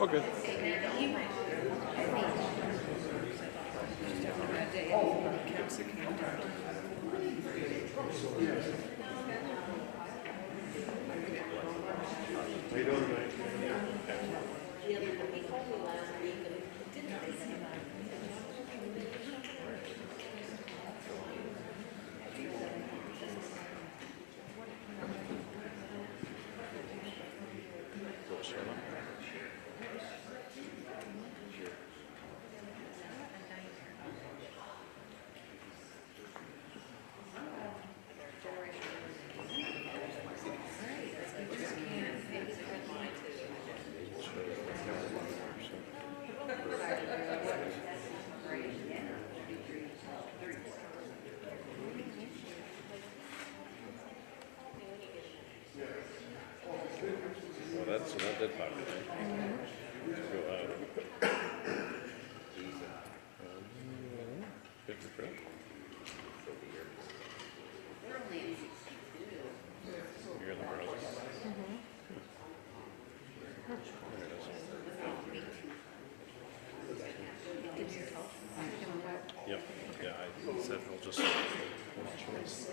Okay. Well, that did populate. Go out. Good for Fred. You're in the browser. Yep. Yeah, I said we'll just choice.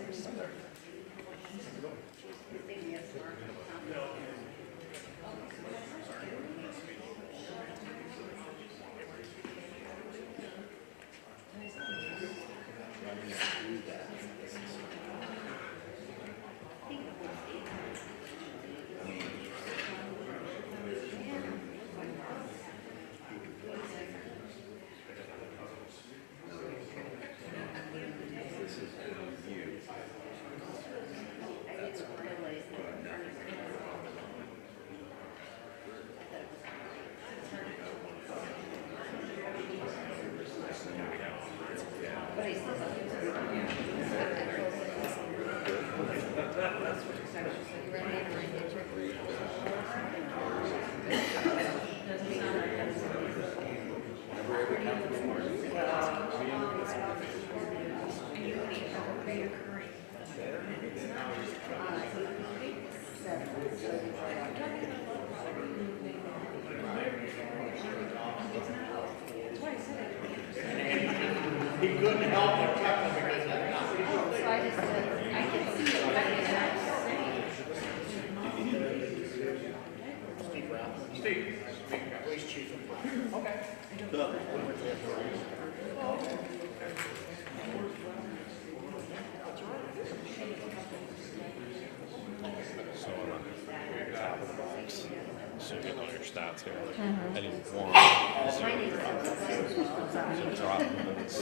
He couldn't help but chuckle because I'm not. So I just said, I can see it, but I cannot Steve Ralph. Steve, police chief of Brown. Okay. So on the top of the box, so you get all your stats here. I need 1, 0, so drop minutes,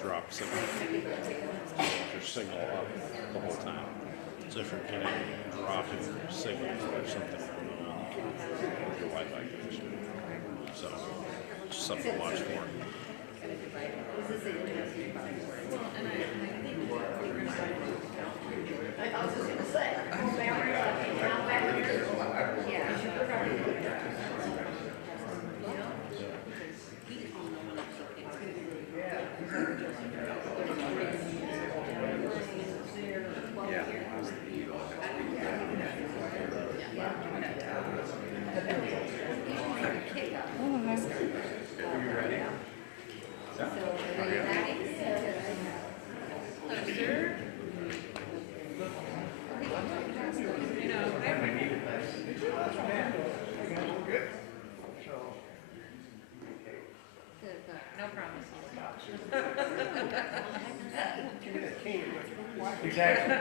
drop signal. So your signal up the whole time. So if you're getting dropping signal or something going on with your Wi-Fi connection. So just something to watch for. No promises. Exactly.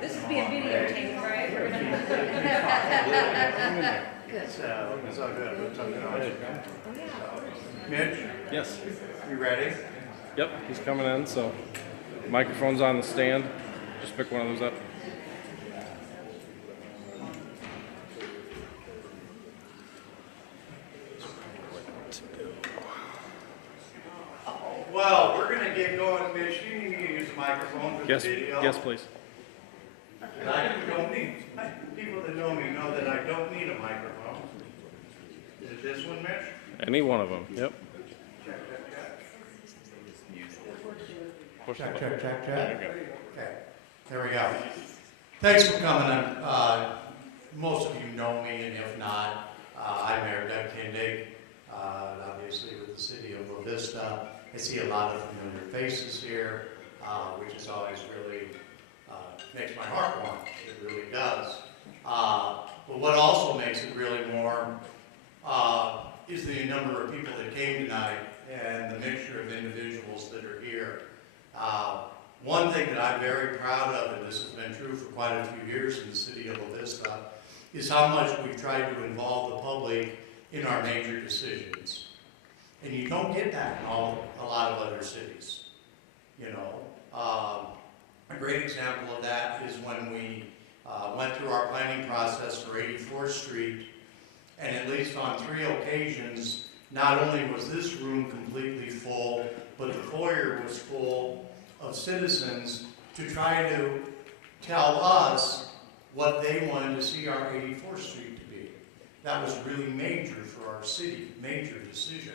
This is being videotaped, right? It's all good. It's all good. Mitch, Yes. you ready? Yep, he's coming in, so microphone's on the stand. Just pick one of those up. Well, we're gonna get going, Mitch. You need to use the microphone for Yes, the video. yes, please. And I don't need, people that know me know that I don't need a microphone. Is it this one, Mitch? Any one of them. Yep. Check, check, check. Push the Check, button. check, check, There check. you go. Okay, there we go. Thanks for coming most of you know me, and if not, I'm Mayor Doug Kindig, obviously with the city of Vista. I see a lot of familiar faces here, which is always really, makes my heart warm. It really does. But what also makes it really warm is the number of people that came tonight and the mixture of individuals that are here. One thing that I'm very proud of, and this has been true for quite a few years in the city of Vista, is how much we've tried to involve the public in our major decisions. And you don't get that in a lot of other cities. You know, a great example of that is when we went through our planning process for 84th Street, and at least on 3 occasions, not only was this room completely full, but the foyer was full of citizens to try to tell us what they wanted to see our 84th Street to be. That was really major for our city, major decision.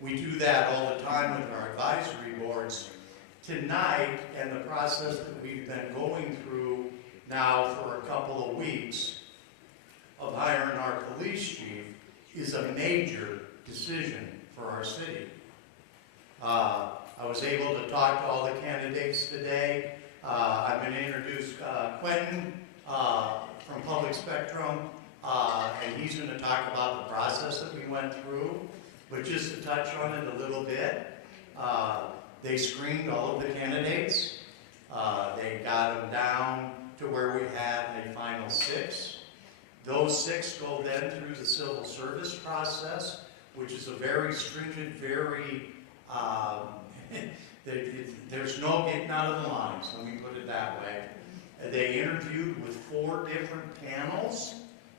We do that all the time with our advisory boards. Tonight, and the process that we've been going through now for a couple of weeks of hiring our police chief is a major decision for our city. I was able to talk to all the candidates today. I'm going to introduce Quentin from Public Spectrum, and he's going to talk about the process that we went through. But just to touch on it a little bit, they screened all of the candidates. They got them down to where we had a final 6. Those 6 go then through the civil service process, which is a very stringent, very, there's no getting out of the lines, let me put it that way. They interviewed with 4 different panels.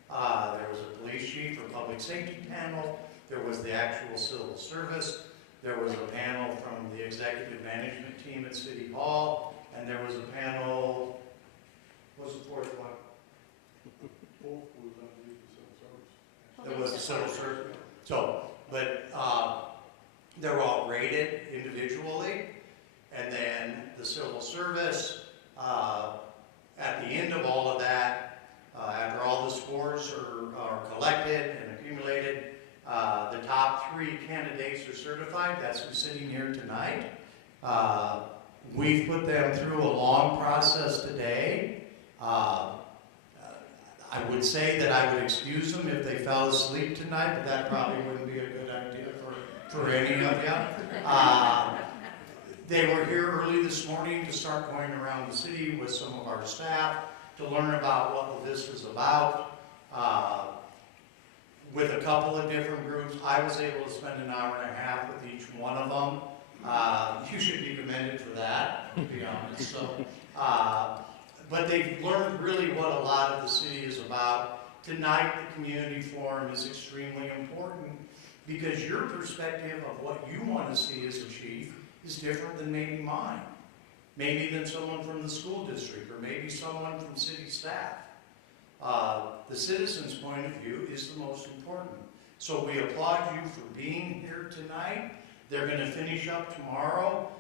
There was a police chief or public safety panel. There was the actual civil service. There was a panel from the executive management team at City Hall. And there was a panel, what was the 4th one? There was the civil service. So, but they're all rated individually. And then the civil service, at the end of all of that, after all the scores are collected and accumulated, the top 3 candidates are certified. That's who's sitting here tonight. We've put them through a long process today. I would say that I would excuse them if they fell asleep tonight, but that probably wouldn't be a good idea for any of you. They were here early this morning to start going around the city with some of our staff to learn about what this is about. With a couple of different groups, I was able to spend an hour and a half with each one of them. You should be commended for that, to be honest. So, but they've learned really what a lot of the city is about. Tonight, the community forum is extremely important because your perspective of what you want to see as a chief is different than maybe mine. Maybe than someone from the school district, or maybe someone from city staff. The citizen's point of view is the most important. So we applaud you for being here tonight. They're going to finish up tomorrow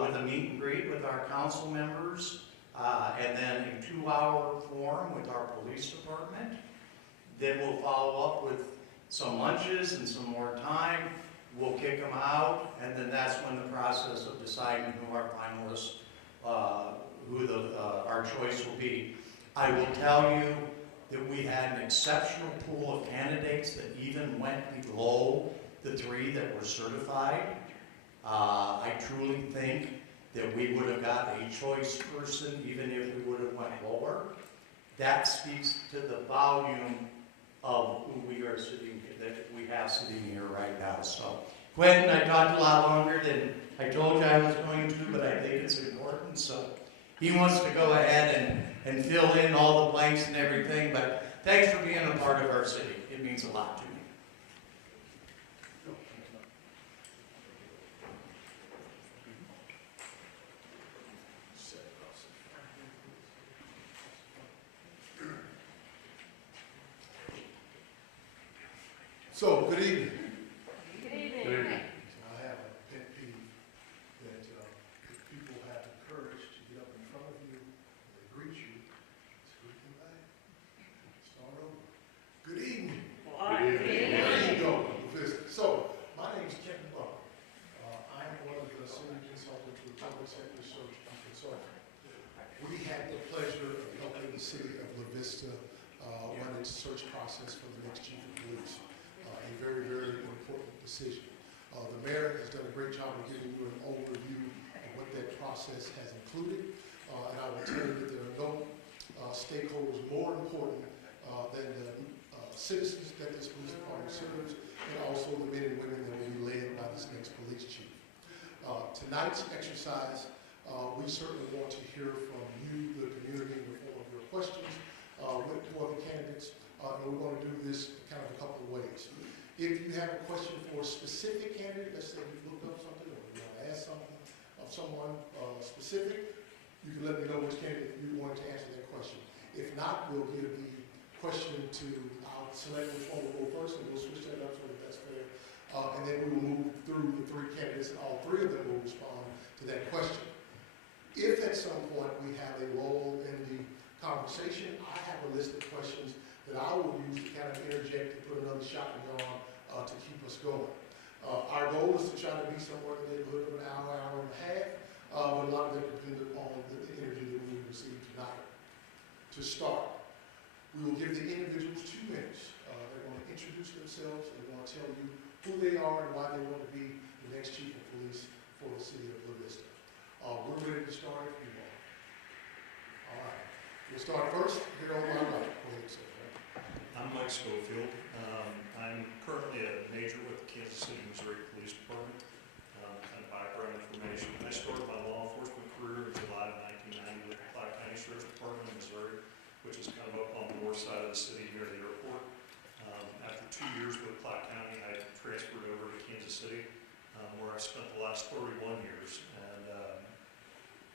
with a meet and greet with our council members, and then a 2-hour forum with our police department. Then we'll follow up with some lunches and some more time. We'll kick them out, and then that's when the process of deciding who our finalists, our choice will be. I will tell you that we had an exceptional pool of candidates that even went below the 3 that were certified. I truly think that we would have got a choice person even if we would have went lower. That speaks to the volume of who we are sitting, that we have sitting here right now. So, Quentin, I talked a lot longer than I told you I was going to, but I think it's important. So, he wants to go ahead and fill in all the blanks and everything, but thanks for being a part of our city. It means a lot to me. So, good evening. Good evening. Good evening. I have a pet peeve that if people have the courage to get up in front of you, they greet you, just greet them back. Start process for the next chief of police. A very, very important decision. The mayor has done a great job of giving you an overview of what that process has included. And I will tell you that there are no stakeholders more important than the citizens that this police department serves, and also the men and women that will be led by this next police chief. Tonight's exercise, we certainly want to hear from you, the community, in the form of your questions for the candidates, and we're going to do this kind of a couple of ways. If you have a question for a specific candidate, let's say you've looked up something or you want to ask something of someone specific, you can let me know which candidate you want to answer that question. If not, we'll give the question to, I'll select which one will go first, and we'll switch that up so that that's fair. And then we will move through the three candidates, and all three of them will respond to that question. If at some point we have a lull in the conversation, I have a list of questions that I will use to kind of interject and put another shot in the arm to keep us going. Our goal is to try to be somewhere in the neighborhood of an hour, hour and a half, but a lot of that depends upon the interview that we receive tonight. To start, we will give the individuals 2 minutes. They're going to introduce themselves and they want to tell you who they are and why they want to be the next chief of police for the city of Vista. We're ready to start if you are. All right. We'll start first here on my right. Go ahead, sir. I'm Mike Schofield. I'm currently a major with the Kansas City, Missouri Police Department. Kind of background information. I started my law enforcement career in July of 1990 with the Platte County Sheriff's Department in Missouri, which is kind of up on the north side of the city near the airport. After 2 years with Platte County, I transferred over to Kansas City, where I spent the last 31 years. And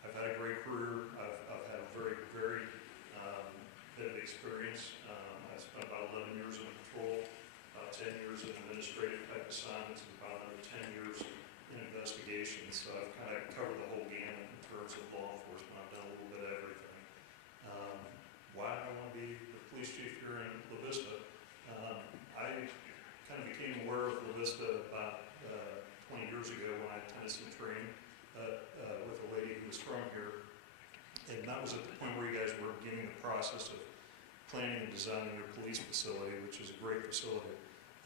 I've had a great career. I've had a very, very bit of experience. I spent about 11 years in patrol, about 10 years in administrative type assignments, and about another 10 years in investigations. So I've kind of covered the whole gamut in terms of law enforcement. I've done a little bit of everything. Why do I want to be the police chief here in La Vista? I kind of became aware of La Vista about 20 years ago when I attended some training with a lady who was from here. And that was at the point where you guys were beginning the process of planning and designing your police facility, which is a great facility.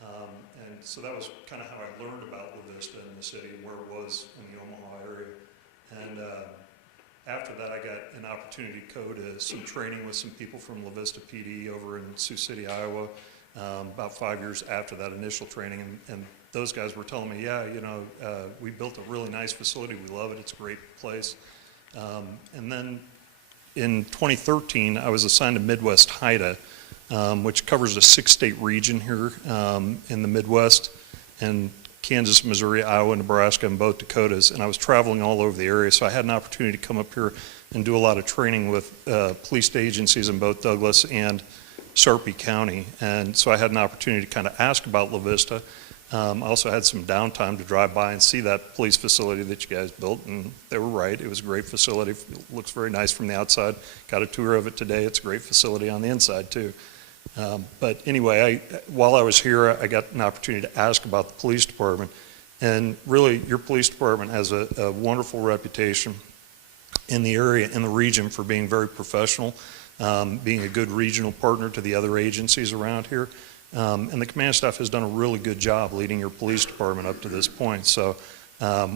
And so that was kind of how I learned about La Vista in the city and where it was in the Omaha area. And after that, I got an opportunity to go to some training with some people from La Vista PD over in Sioux City, Iowa, about 5 years after that initial training. And those guys were telling me, yeah, you know, we built a really nice facility. We love it. It's a great place. And then in 2013, I was assigned to Midwest HIDA, which covers a 6-state region here in the Midwest, and Kansas, Missouri, Iowa, Nebraska, and both Dakotas. And I was traveling all over the area, so I had an opportunity to come up here and do a lot of training with police agencies in both Douglas and Sarpy County. And so I had an opportunity to kind of ask about La Vista. I also had some downtime to drive by and see that police facility that you guys built, and they were right. It was a great facility. It looks very nice from the outside. Got a tour of it today. It's a great facility on the inside, too. But anyway, while I was here, I got an opportunity to ask about the police department. And really, your police department has a wonderful reputation in the area, in the region, for being very professional, being a good regional partner to the other agencies around here. And the command staff has done a really good job leading your police department up to this point. So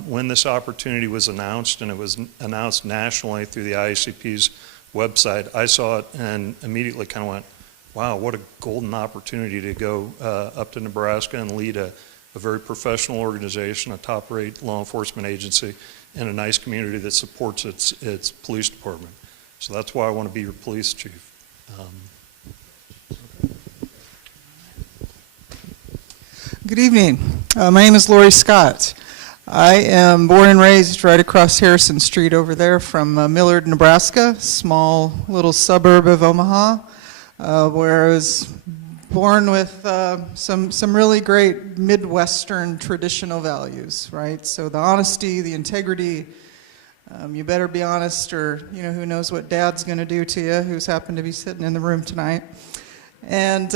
when this opportunity was announced, and it was announced nationally through the IACP's website, I saw it and immediately kind of went, wow, what a golden opportunity to go up to Nebraska and lead a very professional organization, a top-rate law enforcement agency, in a nice community that supports its police department. So that's why I want to be your police chief. Good evening. My name is Lori Scott. I am born and raised right across Harrison Street over there from Millard, Nebraska, small little suburb of Omaha, where I was born with some really great Midwestern traditional values, right? So the honesty, the integrity, you better be honest, or you know, who knows what Dad's going to do to you, who's happened to be sitting in the room tonight. And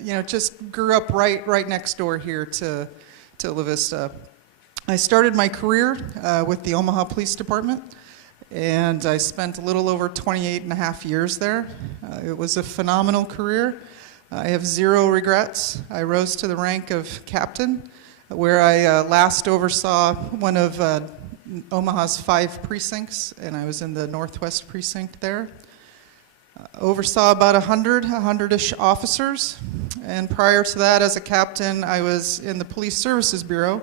you know, just grew up right next door here to La Vista. I started my career with the Omaha Police Department, and I spent a little over 28 and a half years there. It was a phenomenal career. I have zero regrets. I rose to the rank of captain, where I last oversaw one of Omaha's 5 precincts, and I was in the Northwest precinct there. Oversaw about 100-ish officers, and prior to that, as a captain, I was in the Police Services Bureau,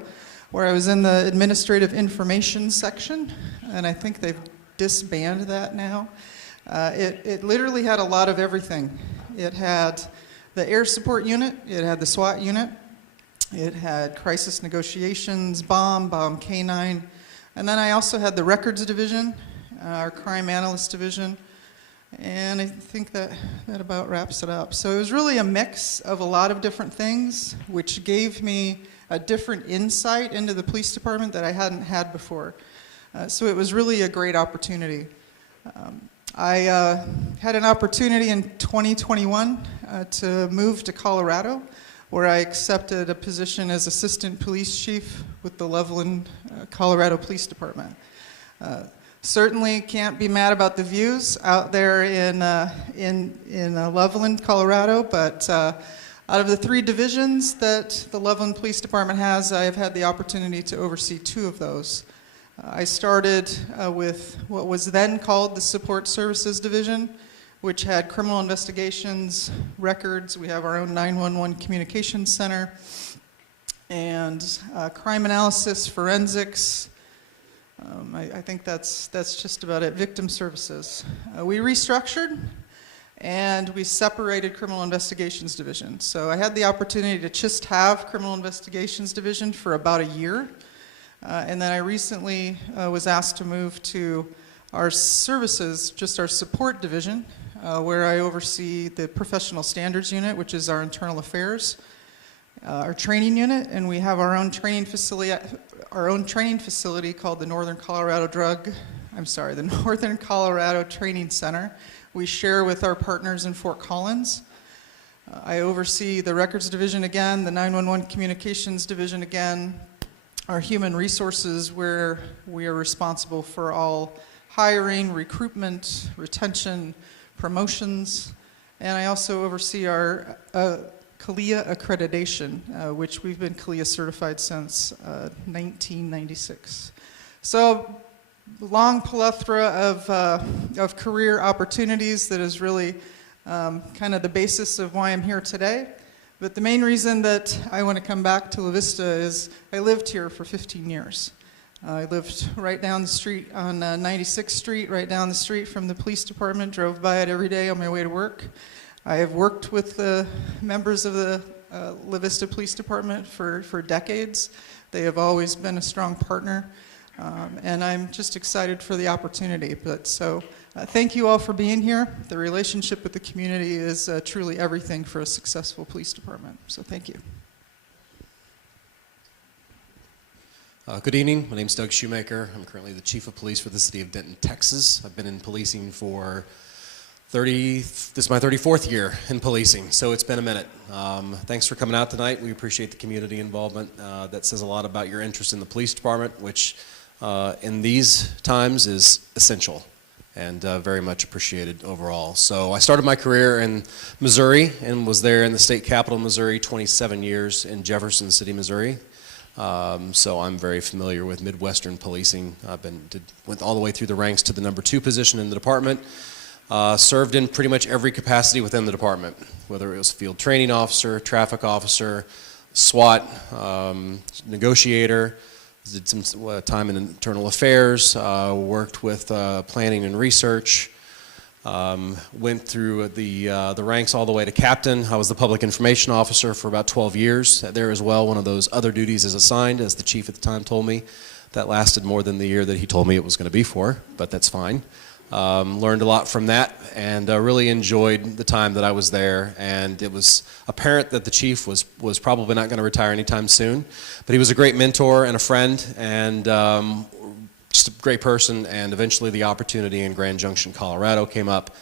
where I was in the Administrative Information section, and I think they've disbanded that now. It literally had a lot of everything. It had the Air Support Unit, it had the SWAT Unit, it had Crisis Negotiations, bomb K-9, and then I also had the Records Division, our Crime Analyst Division, and I think that about wraps it up. So it was really a mix of a lot of different things, which gave me a different insight into the police department that I hadn't had before. So it was really a great opportunity. I had an opportunity in 2021 to move to Colorado, where I accepted a position as Assistant Police Chief with the Loveland, Colorado Police Department. Certainly can't be mad about the views out there in Loveland, Colorado, but out of the 3 divisions that the Loveland Police Department has, I have had the opportunity to oversee 2 of those. I started with what was then called the Support Services Division, which had criminal investigations, records. We have our own 911 communications center, and crime analysis, forensics. I think that's just about it. Victim services. We restructured, and we separated Criminal Investigations Division. So I had the opportunity to just have Criminal Investigations Division for about a year. And then I recently was asked to move to our services, just our support division, where I oversee the Professional Standards Unit, which is our internal affairs, our training unit, and we have our own training facility called the Northern Colorado Training Center. We share with our partners in Fort Collins. I oversee the Records Division again, the 911 Communications Division again, our human resources, where we are responsible for all hiring, recruitment, retention, promotions, and I also oversee our CALIA accreditation, which we've been CALIA certified since 1996. So, long plethora of career opportunities that is really kind of the basis of why I'm here today. But the main reason that I want to come back to La Vista is I lived here for 15 years. I lived right down the street on 96th Street, right down the street from the police department, drove by it every day on my way to work. I have worked with the members of the La Vista Police Department for decades. They have always been a strong partner, and I'm just excited for the opportunity. Thank you all for being here. The relationship with the community is truly everything for a successful police department. So thank you. Good evening. My name is Doug Shoemaker. I'm currently the Chief of Police for the City of Denton, Texas. I've been in policing for this is my 34th year in policing, so it's been a minute. Thanks for coming out tonight. We appreciate the community involvement. That says a lot about your interest in the police department, which in these times is essential and very much appreciated overall. So I started my career in Missouri and was there in the state capital, Missouri, 27 years in Jefferson City, Missouri. So I'm very familiar with Midwestern policing. Went all the way through the ranks to the number 2 position in the department. Served in pretty much every capacity within the department, whether it was field training officer, traffic officer, SWAT, negotiator, did some time in internal affairs, worked with planning and research, went through the ranks all the way to captain. I was the public information officer for about 12 years there as well. One of those other duties is assigned, as the chief at the time told me. That lasted more than the year that he told me it was going to be for, but that's fine. Learned a lot from that, and really enjoyed the time that I was there. And it was apparent that the chief was probably not going to retire anytime soon, but he was a great mentor and a friend, and just a great person. And eventually the opportunity in Grand Junction, Colorado came up,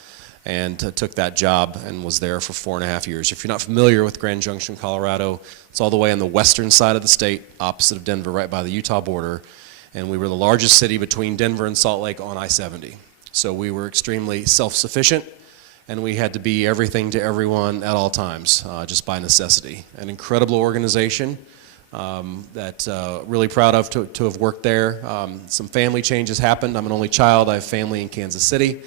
and took that job and was there for 4.5 years. If you're not familiar with Grand Junction, Colorado, it's all the way on the western side of the state, opposite of Denver, right by the Utah border. And we were the largest city between Denver and Salt Lake on I-70. So we were extremely self-sufficient, and we had to be everything to everyone at all times, just by necessity. An incredible organization that really proud of to have worked there. Some family changes happened. I'm an only child. I have family in Kansas City,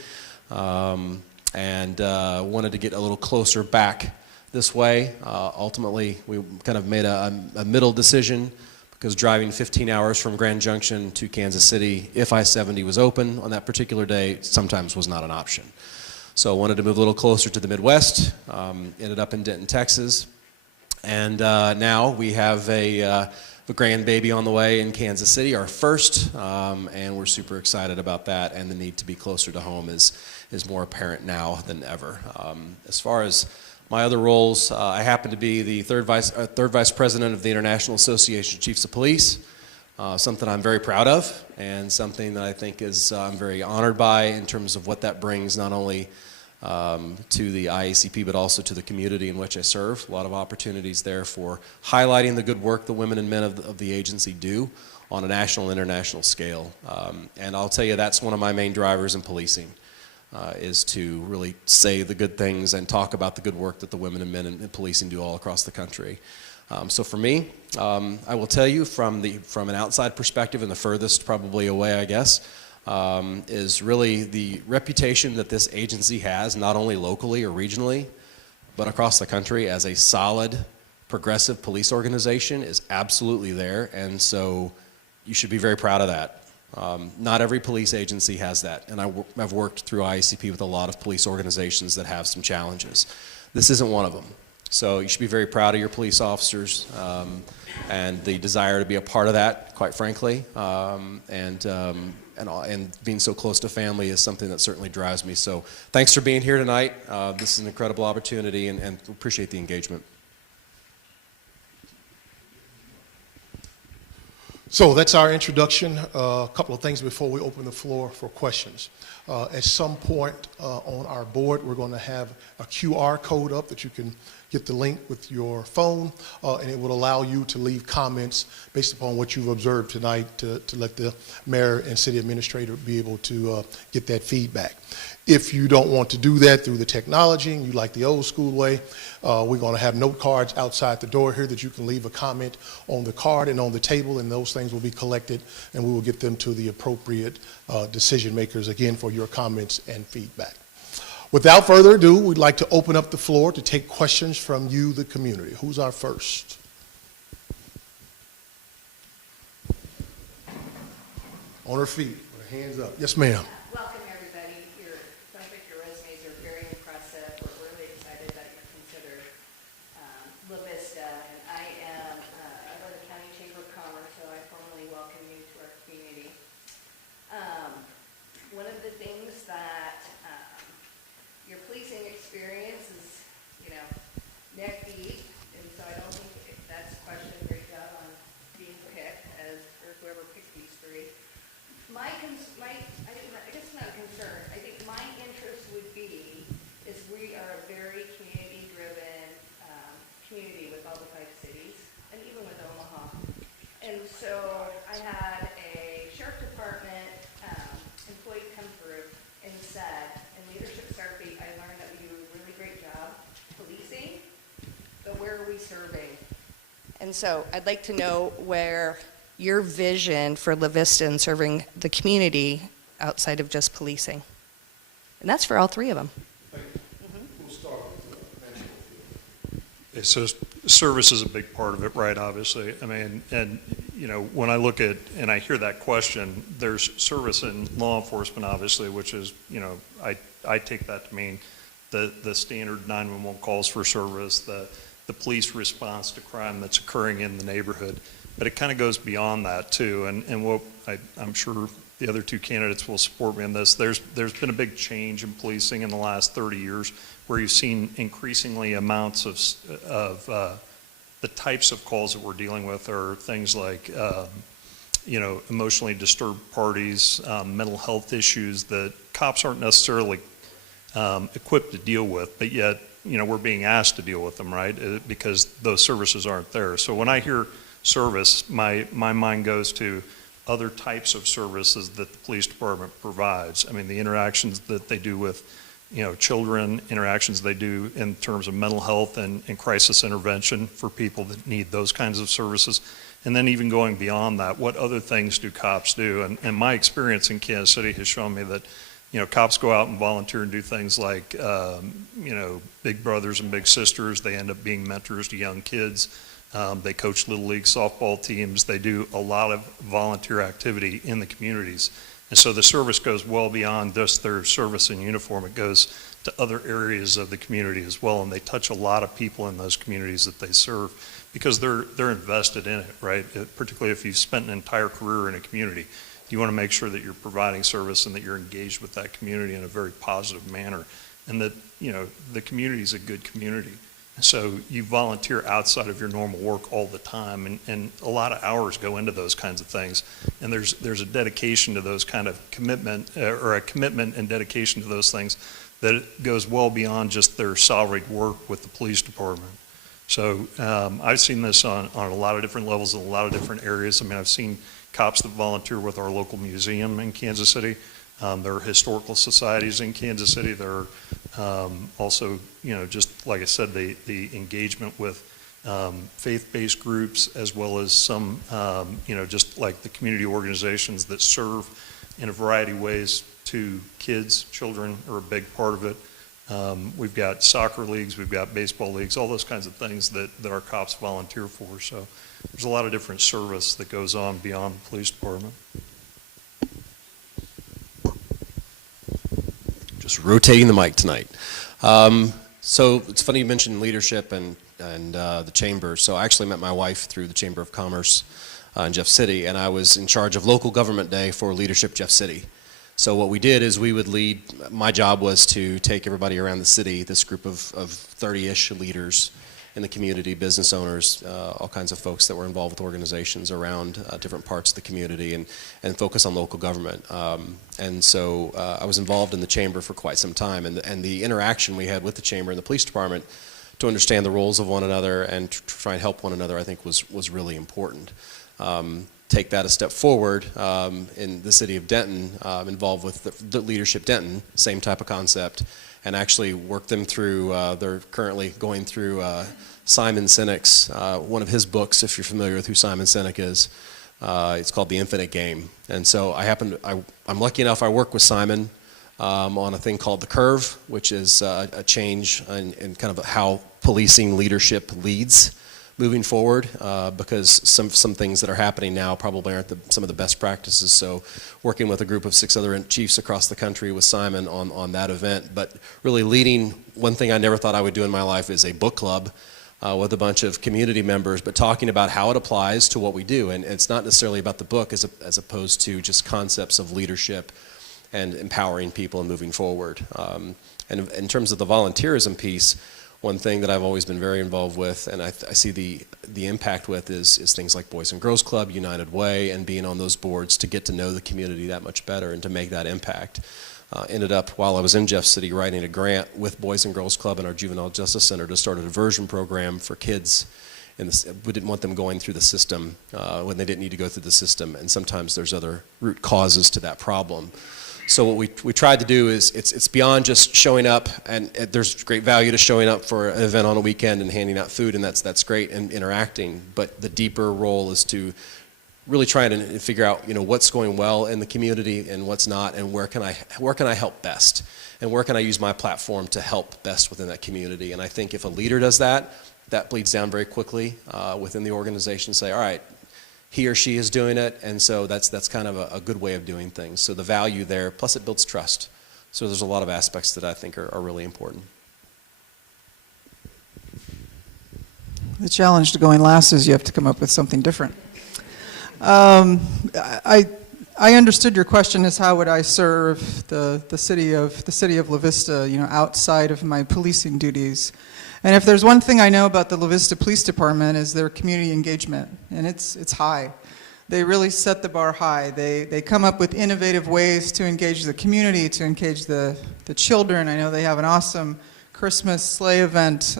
and wanted to get a little closer back this way. Ultimately, we kind of made a middle decision, because driving 15 hours from Grand Junction to Kansas City, if I-70 was open on that particular day, sometimes was not an option. So I wanted to move a little closer to the Midwest, ended up in Denton, Texas, and now we have a grandbaby on the way in Kansas City, our first, and we're super excited about that, and the need to be closer to home is more apparent now than ever. As far as my other roles, I happen to be the third vice president of the International Association of Chiefs of Police, something I'm very proud of, and something that I think is I'm very honored by in terms of what that brings not only to the IACP but also to the community in which I serve. A lot of opportunities there for highlighting the good work the women and men of the agency do on a national and international scale. And I'll tell you, that's one of my main drivers in policing. Is to really say the good things and talk about the good work that the women and men in policing do all across the country. So for me, I will tell you from an outside perspective, and the furthest probably away, I guess, is really the reputation that this agency has, not only locally or regionally, but across the country as a solid, progressive police organization is absolutely there, and so you should be very proud of that. Not every police agency has that, and I've worked through IACP with a lot of police organizations that have some challenges. This isn't one of them. So you should be very proud of your police officers and the desire to be a part of that, quite frankly. And being so close to family is something that certainly drives me. So thanks for being here tonight. This is an incredible opportunity, and appreciate the engagement. So that's our introduction. A couple of things before we open the floor for questions. At some point on our board, we're going to have a QR code up that you can get the link with your phone, and it will allow you to leave comments based upon what you've observed tonight to let the mayor and city administrator be able to get that feedback. If you don't want to do that through the technology and you like the old school way, we're going to have note cards outside the door here that you can leave a comment on the card and on the table, and those things will be collected, and we will get them to the appropriate decision makers, again, for your comments and feedback. Without further ado, we'd like to open up the floor to take questions from you, the community. Who's our first? On her feet, with her hands up. Yes, ma'am. Welcome, everybody. Sounds like your resumes are very impressive. We're really excited that you're considered La Vista. And I run the County Chamber of Commerce, so I formally welcome you to our community. One of the things that your policing experience is, neck deep, and so I don't think that's a question. Great job on being picked for whoever picked these three. I guess not a concern. I think my interest would be is we are a very community-driven community with all the 5 cities, and even with Omaha. And so I had a sheriff department employee come through and said, in leadership therapy, I learned that we do a really great job policing, but where are we serving? And so I'd like to know where your vision for La Vista and serving the community outside of just policing. And that's for all 3 of them. We'll start with So service is a big part of it, right, obviously. I mean, and, when I look at, and I hear that question, there's service in law enforcement, obviously, which is, I take that to mean the standard 911 calls for service, the police response to crime that's occurring in the neighborhood. But it kind of goes beyond that, too. And what I'm sure the other 2 candidates will support me in this. There's been a big change in policing in the last 30 years where you've seen increasingly amounts of the types of calls that we're dealing with are things like, emotionally disturbed parties, mental health issues that cops aren't necessarily equipped to deal with, but yet, we're being asked to deal with them, right? Because those services aren't there. So when I hear service, my mind goes to other types of services that the police department provides. I mean, the interactions that they do with, children, interactions they do in terms of mental health and crisis intervention for people that need those kinds of services. And then even going beyond that, what other things do cops do? And my experience in Kansas City has shown me that, cops go out and volunteer and do things like, big brothers and big sisters. They end up being mentors to young kids. They coach Little League softball teams. They do a lot of volunteer activity in the communities. And so the service goes well beyond just their service in uniform. It goes to other areas of the community as well, and they touch a lot of people in those communities that they serve because they're invested in it, right? Particularly if you've spent an entire career in a community. You want to make sure that you're providing service and that you're engaged with that community in a very positive manner, and that, the community is a good community. So you volunteer outside of your normal work all the time, and a lot of hours go into those kinds of things. And there's a dedication to those kind of commitment, or a commitment and dedication to those things that goes well beyond just their salaried work with the police department. So I've seen this on a lot of different levels in a lot of different areas. I mean, I've seen cops that volunteer with our local museum in Kansas City. There are historical societies in Kansas City. There are also, just like I said, the engagement with faith-based groups, as well as some, just like the community organizations that serve in a variety of ways to kids. Children are a big part of it. We've got soccer leagues, we've got baseball leagues, all those kinds of things that our cops volunteer for. So there's a lot of different service that goes on beyond the police department. Just rotating the mic tonight. So it's funny you mentioned leadership and the chamber. So I actually met my wife through the Chamber of Commerce in Jeff City, and I was in charge of Local Government Day for Leadership Jeff City. So what we did is we would lead, my job was to take everybody around the city, this group of 30-ish leaders in the community, business owners, all kinds of folks that were involved with organizations around different parts of the community, and focus on local government. And so I was involved in the chamber for quite some time, and the interaction we had with the chamber and the police department to understand the roles of one another and to try and help one another, I think was really important. Take that a step forward, in the city of Denton, involved with the Leadership Denton, same type of concept, and actually work them through, they're currently going through Simon Sinek's, one of his books, if you're familiar with who Simon Sinek is. It's called The Infinite Game. And so I'm lucky enough I work with Simon on a thing called The Curve, which is a change in kind of how policing leadership leads moving forward, because some things that are happening now probably aren't some of the best practices. So working with a group of 6 other chiefs across the country with Simon on that event, but really leading, one thing I never thought I would do in my life is a book club with a bunch of community members, but talking about how it applies to what we do. And it's not necessarily about the book as opposed to just concepts of leadership and empowering people and moving forward. And in terms of the volunteerism piece, one thing that I've always been very involved with, and I see the impact with, is things like Boys and Girls Club, United Way, and being on those boards to get to know the community that much better and to make that impact. Ended up, while I was in Jeff City, writing a grant with Boys and Girls Club and our Juvenile Justice Center to start a diversion program for kids. And we didn't want them going through the system when they didn't need to go through the system, and sometimes there's other root causes to that problem. So what we tried to do is, it's beyond just showing up, and there's great value to showing up for an event on a weekend and handing out food, and that's great, and interacting. But the deeper role is to really try and figure out, what's going well in the community and what's not, and where can I help best, and where can I use my platform to help best within that community. And I think if a leader does that, that bleeds down very quickly within the organization. Say, all right, he or she is doing it, and so that's kind of a good way of doing things. So the value there, plus it builds trust. So there's a lot of aspects that I think are really important. The challenge to going last is you have to come up with something different. I understood your question as how would I serve the city of La Vista, outside of my policing duties. And if there's one thing I know about the La Vista Police Department is their community engagement, and it's high. They really set the bar high. They come up with innovative ways to engage the community, to engage the children. I know they have an awesome Christmas sleigh event,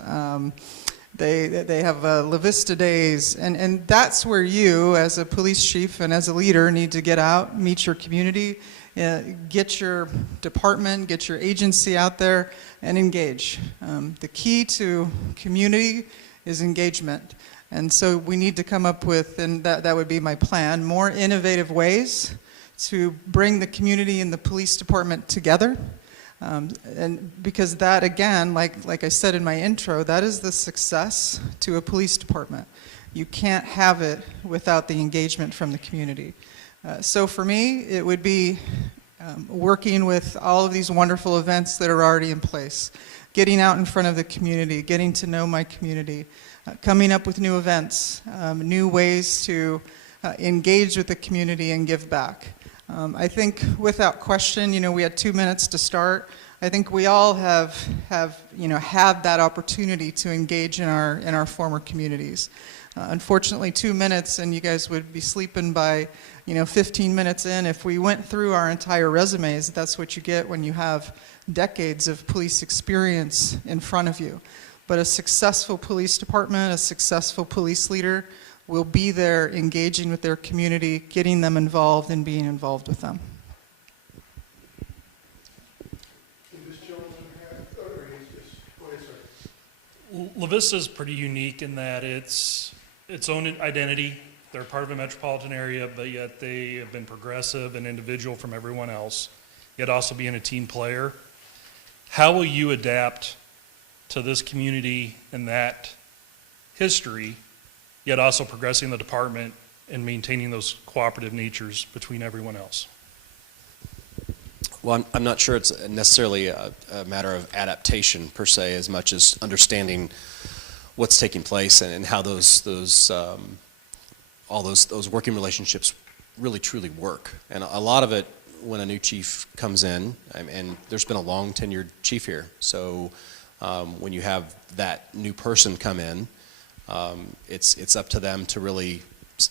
They have La Vista days, and that's where you, as a police chief and as a leader, need to get out, meet your community, get your department, get your agency out there, and engage. The key to community is engagement. And so we need to come up with, and that would be my plan, more innovative ways to bring the community and the police department together. And because that, again, like I said in my intro, that is the success to a police department. You can't have it without the engagement from the community. So for me, it would be working with all of these wonderful events that are already in place, getting out in front of the community, getting to know my community, coming up with new events, new ways to engage with the community and give back. I think without question, we had 2 minutes to start. I think we all have had that opportunity to engage in our former communities. Unfortunately, 2 minutes and you guys would be sleeping by 15 minutes in. If we went through our entire resumes, that's what you get when you have decades of police experience in front of you. But a successful police department, a successful police leader will be there engaging with their community, getting them involved and being involved with them. La Vista is pretty unique in that it's its own identity. They're part of a metropolitan area, but yet they have been progressive and individual from everyone else, yet also being a team player. How will you adapt to this community and that history, yet also progressing the department and maintaining those cooperative natures between everyone else? Well, I'm not sure it's necessarily a matter of adaptation per se, as much as understanding what's taking place and how all those working relationships really truly work. And a lot of it, when a new chief comes in, and there's been a long tenured chief here, so when you have that new person come in, it's up to them to really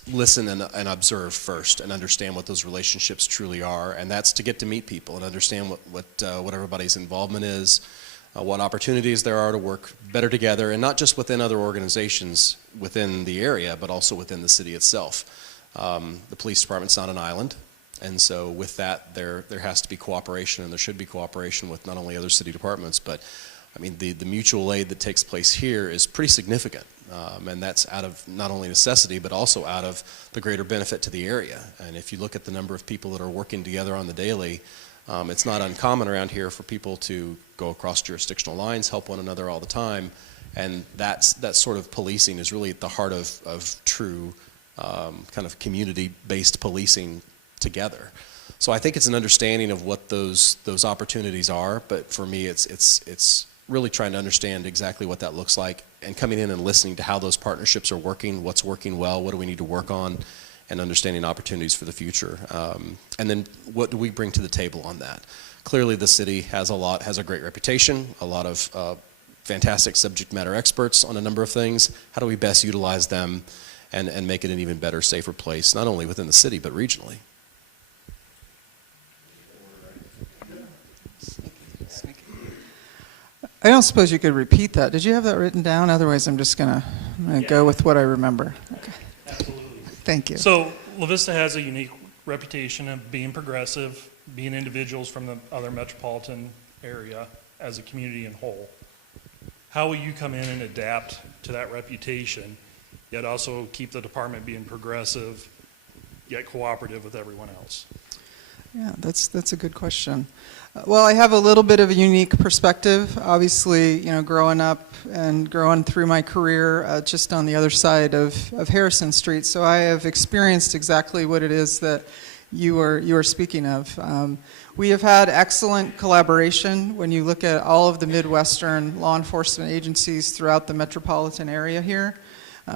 listen and observe first and understand what those relationships truly are, and that's to get to meet people and understand what everybody's involvement is, what opportunities there are to work better together, and not just within other organizations within the area, but also within the city itself. The police department's not an island, and so with that there has to be cooperation, and there should be cooperation with not only other city departments, but I mean the mutual aid that takes place here is pretty significant. And that's out of not only necessity, but also out of the greater benefit to the area. And if you look at the number of people that are working together on the daily, it's not uncommon around here for people to go across jurisdictional lines, help one another all the time, and that sort of policing is really at the heart of true kind of community-based policing together. So I think it's an understanding of what those opportunities are, but for me it's really trying to understand exactly what that looks like and coming in and listening to how those partnerships are working, what's working well, what do we need to work on, and understanding opportunities for the future. And then what do we bring to the table on that? Clearly the city has a great reputation, a lot of fantastic subject matter experts on a number of things. How do we best utilize them and make it an even better, safer place, not only within the city, but regionally? I don't suppose you could repeat that. Did you have that written down? Otherwise, I'm just going to go with what I remember. Okay. Absolutely. Thank you. So La Vista has a unique reputation of being progressive, being individuals from the other metropolitan area as a community in whole. How will you come in and adapt to that reputation, yet also keep the department being progressive, yet cooperative with everyone else? Yeah, that's a good question. Well, I have a little bit of a unique perspective. Obviously, growing up and growing through my career just on the other side of Harrison Street, so I have experienced exactly what it is that you are speaking of. We have had excellent collaboration when you look at all of the Midwestern law enforcement agencies throughout the metropolitan area here.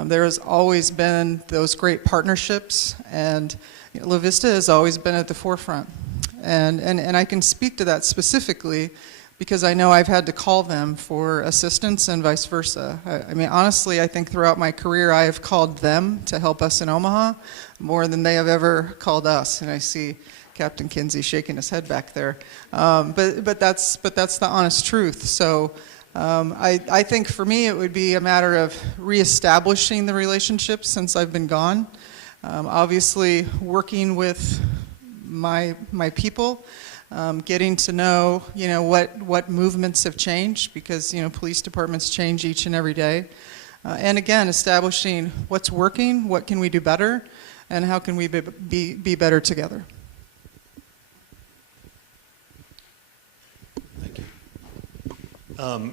There has always been those great partnerships, and La Vista has always been at the forefront. And I can speak to that specifically because I know I've had to call them for assistance and vice versa. I mean, honestly, I think throughout my career I have called them to help us in Omaha more than they have ever called us. And I see Captain Kinsey shaking his head back there. But that's the honest truth. So I think for me it would be a matter of reestablishing the relationship since I've been gone. Obviously, working with my people, getting to know, what movements have changed because, police departments change each and every day. And again, establishing what's working, what can we do better, and how can we be better together. Thank you.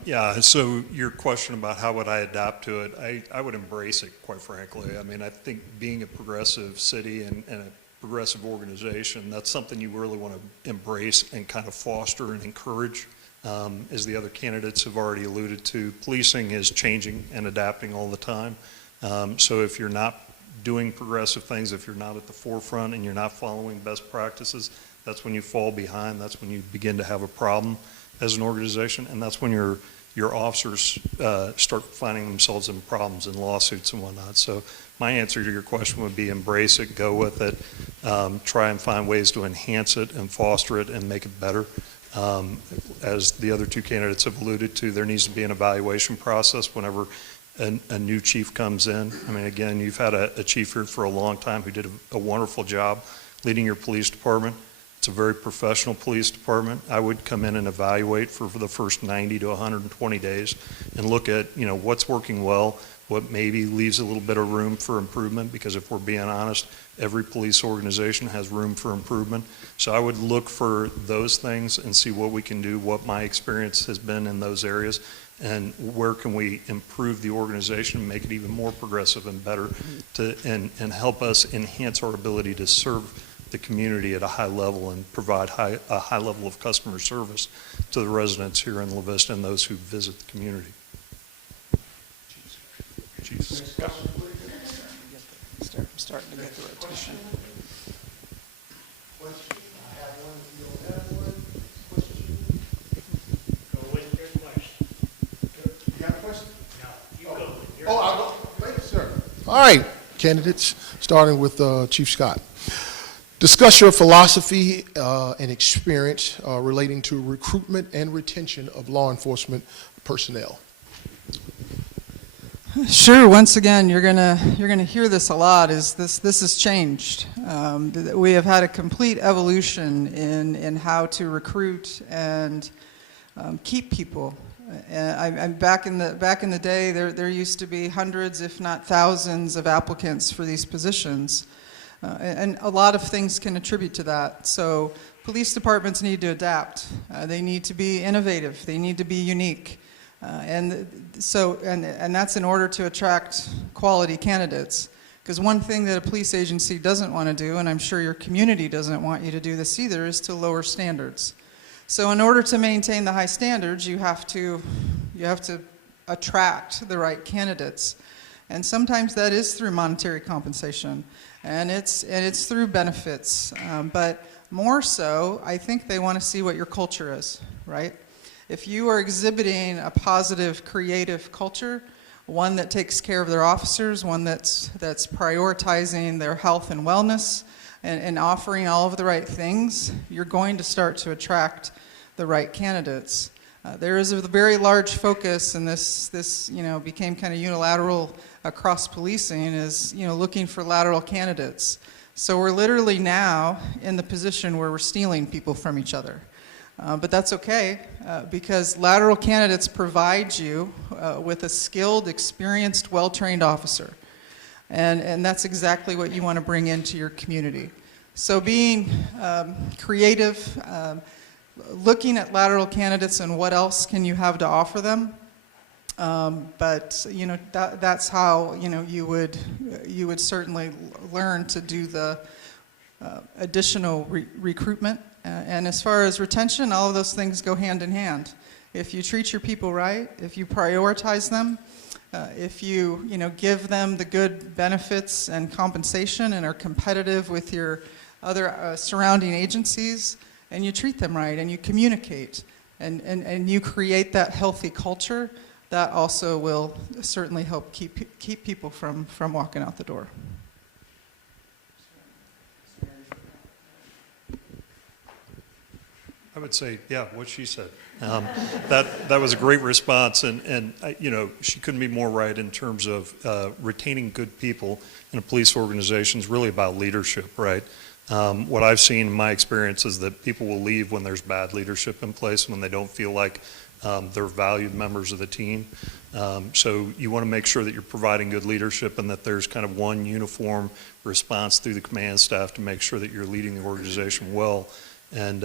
Yeah, so your question about how would I adapt to it, I would embrace it, quite frankly. I mean, I think being a progressive city and a progressive organization, that's something you really want to embrace and kind of foster and encourage. As the other candidates have already alluded to, policing is changing and adapting all the time. So if you're not doing progressive things, if you're not at the forefront and you're not following best practices, that's when you fall behind. That's when you begin to have a problem as an organization, and that's when your officers start finding themselves in problems and lawsuits and whatnot. So my answer to your question would be embrace it, go with it, try and find ways to enhance it and foster it and make it better. As the other two candidates have alluded to, there needs to be an evaluation process whenever a new chief comes in. I mean, again, you've had a chief here for a long time who did a wonderful job leading your police department. It's a very professional police department. I would come in and evaluate for the first 90 to 120 days and look at, what's working well, what maybe leaves a little bit of room for improvement, because if we're being honest, every police organization has room for improvement. So I would look for those things and see what we can do, what my experience has been in those areas, and where can we improve the organization and make it even more progressive and better and help us enhance our ability to serve the community at a high level and provide a high level of customer service to the residents here in La Vista and those who visit the community. Jesus. I'm starting to get the rotation. Question? I have one. If you don't have one, question? Go with your question. You got a question? No, you go with your I'll go. Thank you, sir. All right, candidates, starting with Chief Scott. Discuss your philosophy and experience relating to recruitment and retention of law enforcement personnel. Sure. Once again, you're gonna hear this a lot. Is this has changed? We have had a complete evolution in how to recruit and keep people. I'm back in the day. There used to be hundreds, if not thousands, of applicants for these positions. And a lot of things can attribute to that. So police departments need to adapt. They need to be innovative. They need to be unique. And that's in order to attract quality candidates. Because one thing that a police agency doesn't want to do, and I'm sure your community doesn't want you to do this either, is to lower standards. So in order to maintain the high standards, you have to attract the right candidates. And sometimes that is through monetary compensation. And it's through benefits, but more so, I think they want to see what your culture is, right? If you are exhibiting a positive, creative culture, one that takes care of their officers, one that's prioritizing their health and wellness, and offering all of the right things, you're going to start to attract the right candidates. There is a very large focus, and this became kind of unilateral across policing, is looking for lateral candidates. So we're literally now in the position where we're stealing people from each other. But that's okay, because lateral candidates provide you with a skilled, experienced, well-trained officer. And that's exactly what you want to bring into your community. So being creative, looking at lateral candidates and what else can you have to offer them. But that's how you would certainly learn to do the additional recruitment. And as far as retention, all of those things go hand in hand. If you treat your people right, if you prioritize them, if you give them the good benefits and compensation and are competitive with your other surrounding agencies, and you treat them right and you communicate and you create that healthy culture, that also will certainly help keep people from walking out the door. I would say, yeah, what she said. That was a great response, and you know, she couldn't be more right in terms of retaining good people in a police organization is really about leadership, right? What I've seen in my experience is that people will leave when there's bad leadership in place, when they don't feel like they're valued members of the team. So you want to make sure that you're providing good leadership and that there's kind of one uniform response through the command staff to make sure that you're leading the organization well. And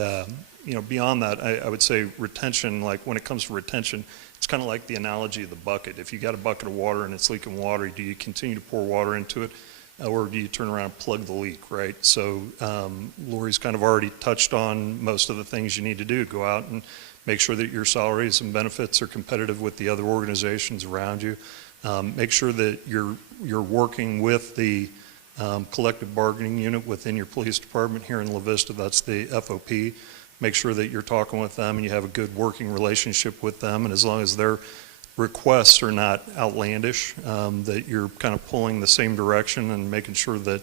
you know, beyond that, I would say retention, like when it comes to retention, it's kind of like the analogy of the bucket. If you got a bucket of water and it's leaking water, do you continue to pour water into it? Or do you turn around and plug the leak, right? So Lori's kind of already touched on most of the things you need to do. Go out and make sure that your salaries and benefits are competitive with the other organizations around you. Make sure that you're working with the collective bargaining unit within your police department here in La Vista. That's the FOP. Make sure that you're talking with them and you have a good working relationship with them. And as long as their requests are not outlandish, that you're kind of pulling the same direction and making sure that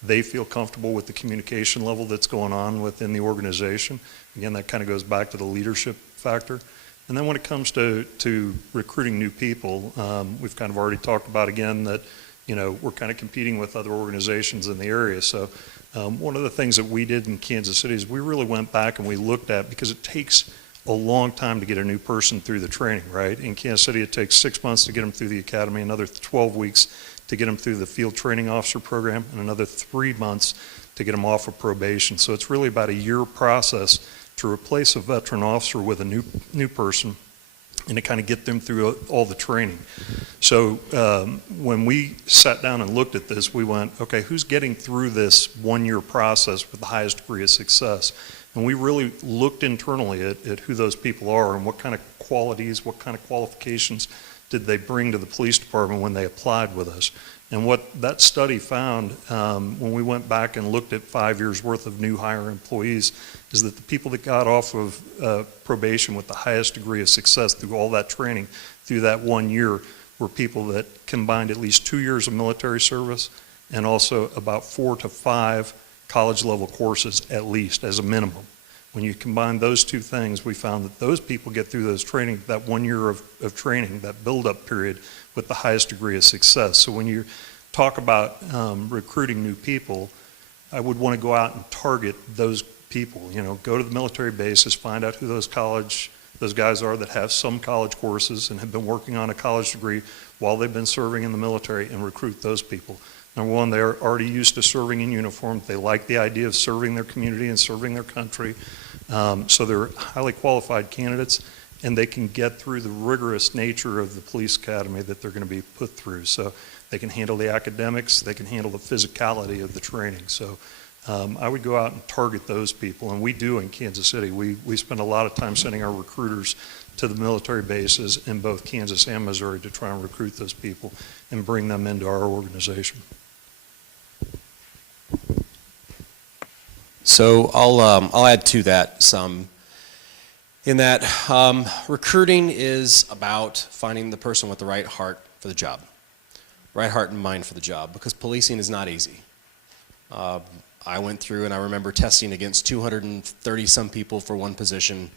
they feel comfortable with the communication level that's going on within the organization. Again, that kind of goes back to the leadership factor. And then when it comes to recruiting new people, we've kind of already talked about again that, you know, we're kind of competing with other organizations in the area. So one of the things that we did in Kansas City is we really went back and we looked at, because it takes a long time to get a new person through the training, right? In Kansas City, it takes 6 months to get them through the academy, another 12 weeks to get them through the field training officer program, and another 3 months to get them off of probation. So it's really about a year process to replace a veteran officer with a new person and to kind of get them through all the training. So when we sat down and looked at this, we went, okay, who's getting through this 1 year process with the highest degree of success? And we really looked internally at who those people are and what kind of qualities, what kind of qualifications did they bring to the police department when they applied with us. And what that study found when we went back and looked at 5 years worth of new hire employees is that the people that got off of probation with the highest degree of success through all that training, through that 1 year, were people that combined at least 2 years of military service and also about 4 to 5 college level courses at least as a minimum. When you combine those two things, we found that those people get through those training, that 1 year of training, that build-up period, with the highest degree of success. So when you talk about recruiting new people, I would want to go out and target those people. You know, go to the military bases, find out who those guys are that have some college courses and have been working on a college degree while they've been serving in the military, and recruit those people. Number one, they're already used to serving in uniform. They like the idea of serving their community and serving their country. So they're highly qualified candidates, and they can get through the rigorous nature of the police academy that they're going to be put through. So they can handle the academics, they can handle the physicality of the training. So I would go out and target those people, and we do in Kansas City. We spend a lot of time sending our recruiters to the military bases in both Kansas and Missouri to try and recruit those people and bring them into our organization. So I'll add to that some, in that recruiting is about finding the person with the right heart for the job, right heart and mind for the job, because policing is not easy. I went through and I remember testing against 230 some people for one position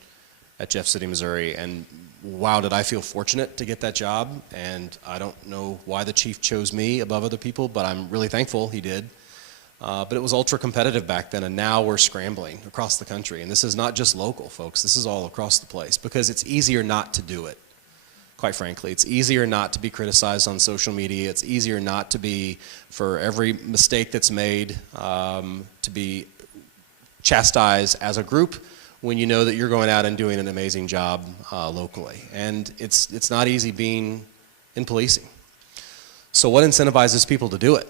at Jeff City, Missouri, and wow, did I feel fortunate to get that job. And I don't know why the chief chose me above other people, but I'm really thankful he did. But it was ultra competitive back then, and now we're scrambling across the country. And this is not just local, folks. This is all across the place, because it's easier not to do it, quite frankly. It's easier not to be criticized on social media. It's easier not to be, for every mistake that's made, to be chastised as a group when you know that you're going out and doing an amazing job locally. And it's not easy being in policing. So what incentivizes people to do it?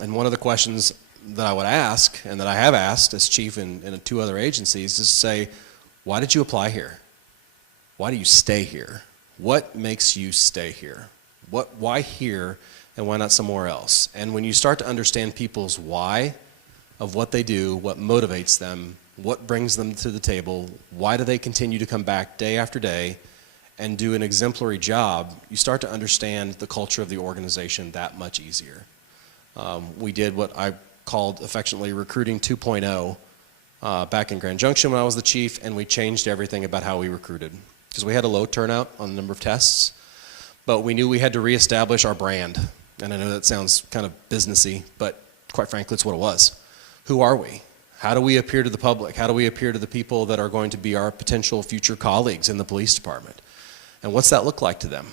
And one of the questions that I would ask, and that I have asked as chief in 2 other agencies, is to say, why did you apply here? Why do you stay here? What makes you stay here? Why here, and why not somewhere else? And when you start to understand people's why of what they do, what motivates them, what brings them to the table, why do they continue to come back day after day and do an exemplary job, you start to understand the culture of the organization that much easier. We did what I called affectionately recruiting 2.0 back in Grand Junction when I was the chief, and we changed everything about how we recruited. Because we had a low turnout on the number of tests, but we knew we had to reestablish our brand. And I know that sounds kind of businessy, but quite frankly, it's what it was. Who are we? How do we appear to the public? How do we appear to the people that are going to be our potential future colleagues in the police department? And what's that look like to them?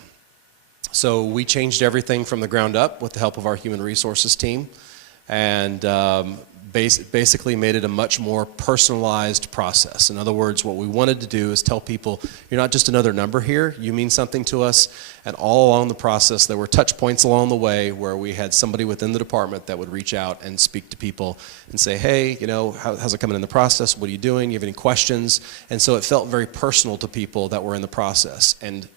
So we changed everything from the ground up with the help of our human resources team, and basically made it a much more personalized process. In other words, what we wanted to do is tell people, you're not just another number here, you mean something to us. And all along the process, there were touch points along the way where we had somebody within the department that would reach out and speak to people and say, hey, you know, how's it coming in the process? What are you doing? You have any questions? And so it felt very personal to people that were in the process. And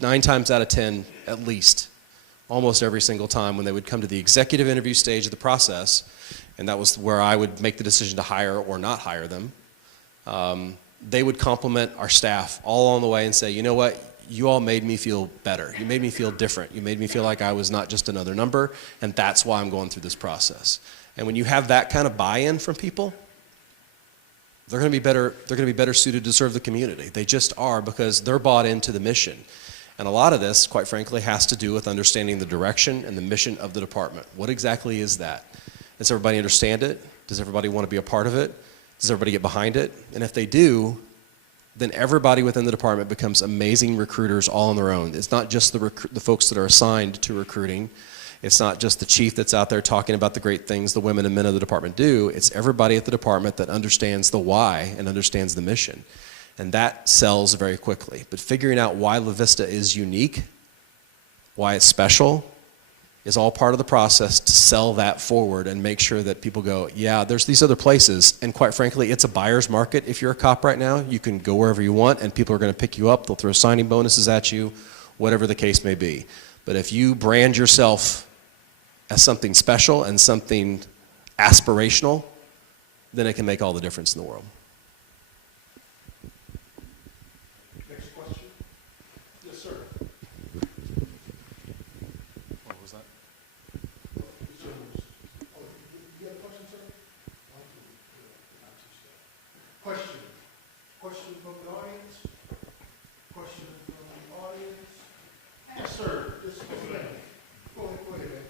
9 times out of 10, at least, almost every single time when they would come to the executive interview stage of the process, and that was where I would make the decision to hire or not hire them, they would compliment our staff all along the way and say, you know what, you all made me feel better. You made me feel different. You made me feel like I was not just another number, and that's why I'm going through this process. And when you have that kind of buy-in from people, they're going to be better suited to serve the community. They just are, because they're bought into the mission. And a lot of this, quite frankly, has to do with understanding the direction and the mission of the department. What exactly is that? Does everybody understand it? Does everybody want to be a part of it? Does everybody get behind it? And if they do, then everybody within the department becomes amazing recruiters all on their own. It's not just the folks that are assigned to recruiting. It's not just the chief that's out there talking about the great things the women and men of the department do. It's everybody at the department that understands the why and understands the mission. And that sells very quickly. But figuring out why La Vista is unique, why it's special, is all part of the process to sell that forward and make sure that people go, yeah, there's these other places. And quite frankly, it's a buyer's market. If you're a cop right now, you can go wherever you want and people are going to pick you up. They'll throw signing bonuses at you, whatever the case may be. But if you brand yourself as something special and something aspirational, then it can make all the difference in the world. Next question? Yes, sir. What was that? You got a question, sir? Question? Question from the audience? Question from the audience? Yes, sir. Just go ahead. Go ahead, man.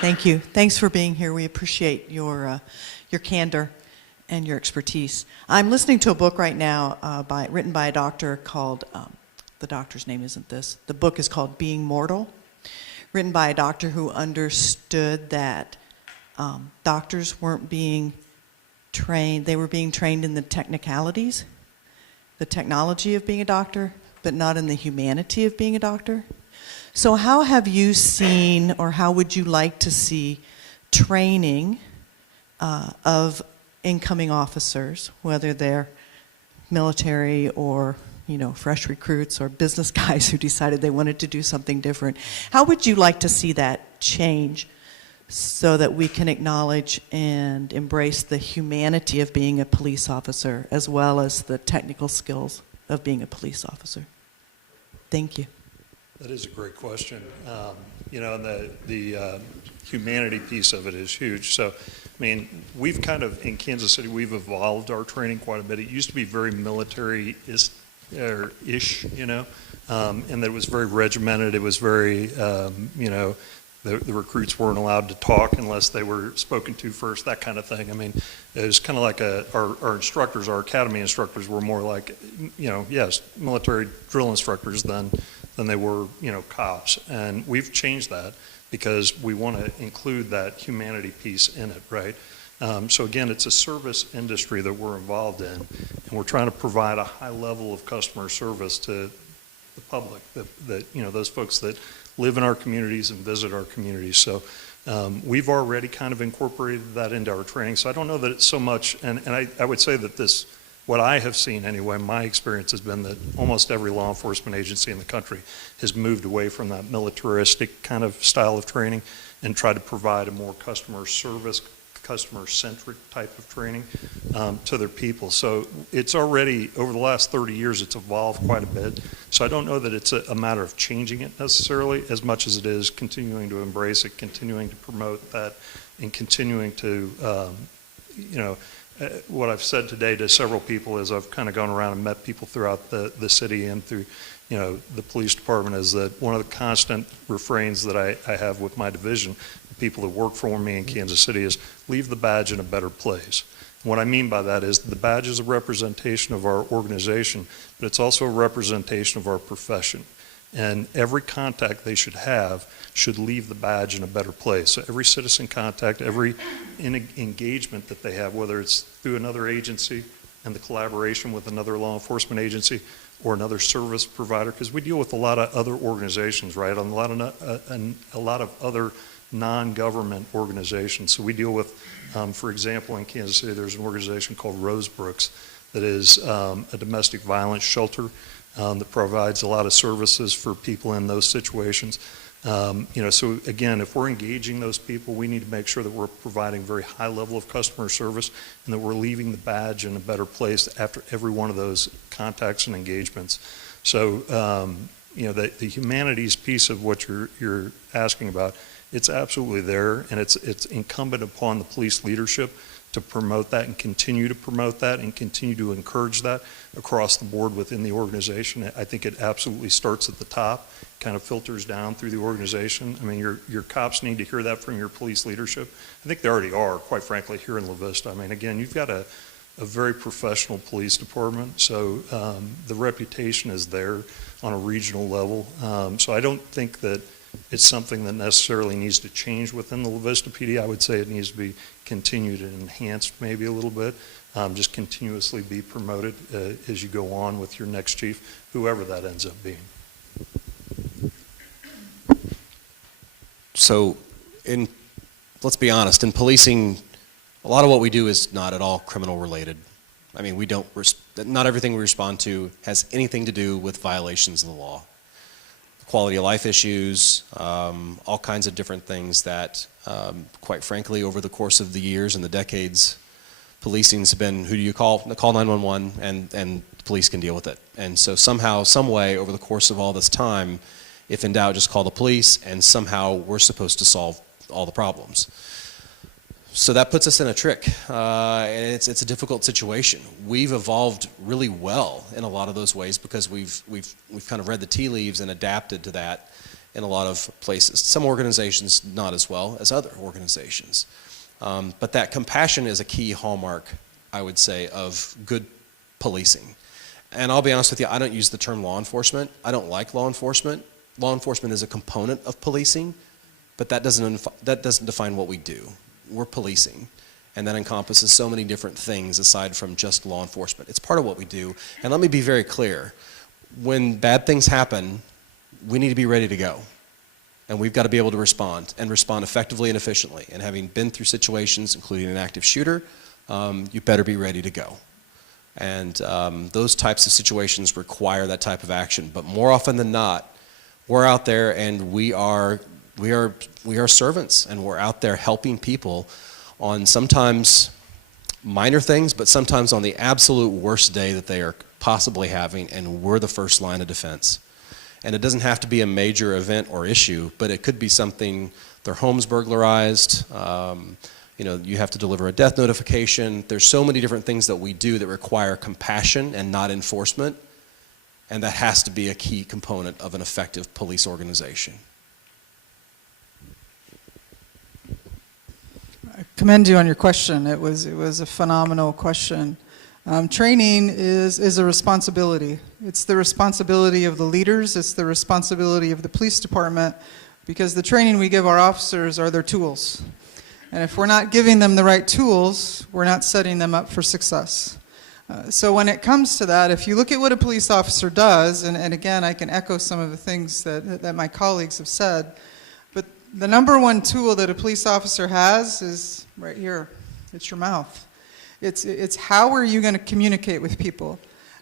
Thank you. Thanks for being here. We appreciate your candor and your expertise. I'm listening to a book right now written by a doctor called, the doctor's name isn't this, the book is called Being Mortal, written by a doctor who understood that doctors weren't being trained, they were being trained in the technicalities, the technology of being a doctor, but not in the humanity of being a doctor. So how have you seen, or how would you like to see training of incoming officers, whether they're military or, you know, fresh recruits or business guys who decided they wanted to do something different? How would you like to see that change so that we can acknowledge and embrace the humanity of being a police officer as well as the technical skills of being a police officer? Thank you. That is a great question. You know, and the humanity piece of it is huge. So, I mean, we've kind of, in Kansas City, we've evolved our training quite a bit. It used to be very military-ish, you know, and it was very regimented. It was very, you know, the recruits weren't allowed to talk unless they were spoken to first, that kind of thing. I mean, it was kind of like our instructors, our academy instructors were more like, you know, yes, military drill instructors than they were, you know, cops. And we've changed that because we want to include that humanity piece in it, right? So again, it's a service industry that we're involved in, and we're trying to provide a high level of customer service to the public, that you know, those folks that live in our communities and visit our communities. So we've already kind of incorporated that into our training. So I don't know that it's so much, and I would say that this, what I have seen anyway, my experience has been that almost every law enforcement agency in the country has moved away from that militaristic kind of style of training and tried to provide a more customer service customer-centric type of training to their people. So it's already, over the last 30 years, it's evolved quite a bit. So I don't know that it's a matter of changing it necessarily as much as it is continuing to embrace it, continuing to promote that, and continuing to, what I've said today to several people is I've kind of gone around and met people throughout the city and through, the police department, is that one of the constant refrains that I have with my division, the people that work for me in Kansas City, is leave the badge in a better place. What I mean by that is the badge is a representation of our organization, but it's also a representation of our profession. And every contact they should have should leave the badge in a better place. So every citizen contact, every engagement that they have, whether it's through another agency and the collaboration with another law enforcement agency or another service provider, because we deal with a lot of other organizations, right? A lot of other non-government organizations. So we deal with, for example, in Kansas City, there's an organization called Rosebrooks that is a domestic violence shelter that provides a lot of services for people in those situations. So again, if we're engaging those people, we need to make sure that we're providing very high level of customer service and that we're leaving the badge in a better place after every one of those contacts and engagements. So, the humanities piece of what you're asking about, it's absolutely there, and it's incumbent upon the police leadership to promote that and continue to promote that and continue to encourage that across the board within the organization. I think it absolutely starts at the top, kind of filters down through the organization. I mean, your cops need to hear that from your police leadership. I think they already are, quite frankly, here in La Vista. I mean, again, you've got a very professional police department, so the reputation is there on a regional level. So I don't think that it's something that necessarily needs to change within the La Vista PD. I would say it needs to be continued and enhanced maybe a little bit, just continuously be promoted as you go on with your next chief, whoever that ends up being. So, let's be honest, in policing, a lot of what we do is not at all criminal related. I mean, not everything we respond to has anything to do with violations of the law. Quality of life issues, all kinds of different things that, quite frankly, over the course of the years and the decades, policing's been, who do you call? Call 911 and the police can deal with it. And so somehow, some way, over the course of all this time, if in doubt, just call the police, and somehow we're supposed to solve all the problems. So that puts us in a trick, and it's a difficult situation. We've evolved really well in a lot of those ways because we've kind of read the tea leaves and adapted to that in a lot of places. Some organizations not as well as other organizations. But that compassion is a key hallmark, I would say, of good policing. And I'll be honest with you, I don't use the term law enforcement. I don't like law enforcement. Law enforcement is a component of policing, but that doesn't define what we do. We're policing, and that encompasses so many different things aside from just law enforcement. It's part of what we do, and let me be very clear. When bad things happen, we need to be ready to go, and we've got to be able to respond, and respond effectively and efficiently. And having been through situations, including an active shooter, you better be ready to go. And those types of situations require that type of action, but more often than not, we're out there and we are servants, and we're out there helping people on sometimes minor things, but sometimes on the absolute worst day that they are possibly having, and we're the first line of defense. And it doesn't have to be a major event or issue, but it could be something, their home's burglarized, you have to deliver a death notification. There's so many different things that we do that require compassion and not enforcement, and that has to be a key component of an effective police organization. I commend you on your question. It was a phenomenal question. Training is a responsibility. It's the responsibility of the leaders. It's the responsibility of the police department, because the training we give our officers are their tools. And if we're not giving them the right tools, we're not setting them up for success. So when it comes to that, if you look at what a police officer does, and again, I can echo some of the things that my colleagues have said, but the number one tool that a police officer has is right here. It's your mouth. It's how are you going to communicate with people?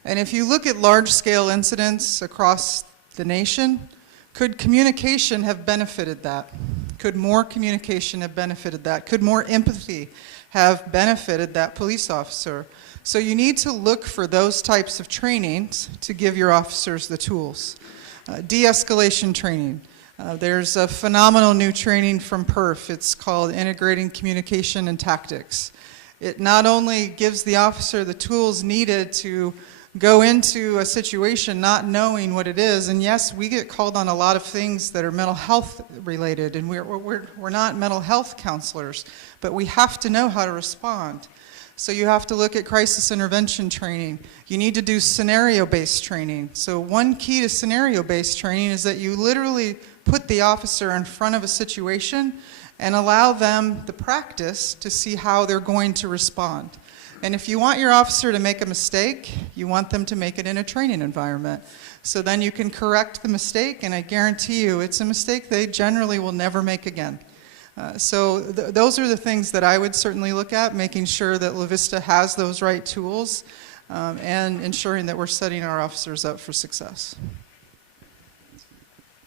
And if you look at large-scale incidents across the nation, could communication have benefited that? Could more communication have benefited that? Could more empathy have benefited that police officer? So you need to look for those types of trainings to give your officers the tools. De-escalation training. There's a phenomenal new training from PERF. It's called Integrating Communication and Tactics. It not only gives the officer the tools needed to go into a situation not knowing what it is, and yes, we get called on a lot of things that are mental health related, and we're not mental health counselors, but we have to know how to respond. So you have to look at crisis intervention training. You need to do scenario-based training. So one key to scenario-based training is that you literally put the officer in front of a situation and allow them the practice to see how they're going to respond. And if you want your officer to make a mistake, you want them to make it in a training environment. So then you can correct the mistake, and I guarantee you it's a mistake they generally will never make again. So those are the things that I would certainly look at, making sure that La Vista has those right tools and ensuring that we're setting our officers up for success.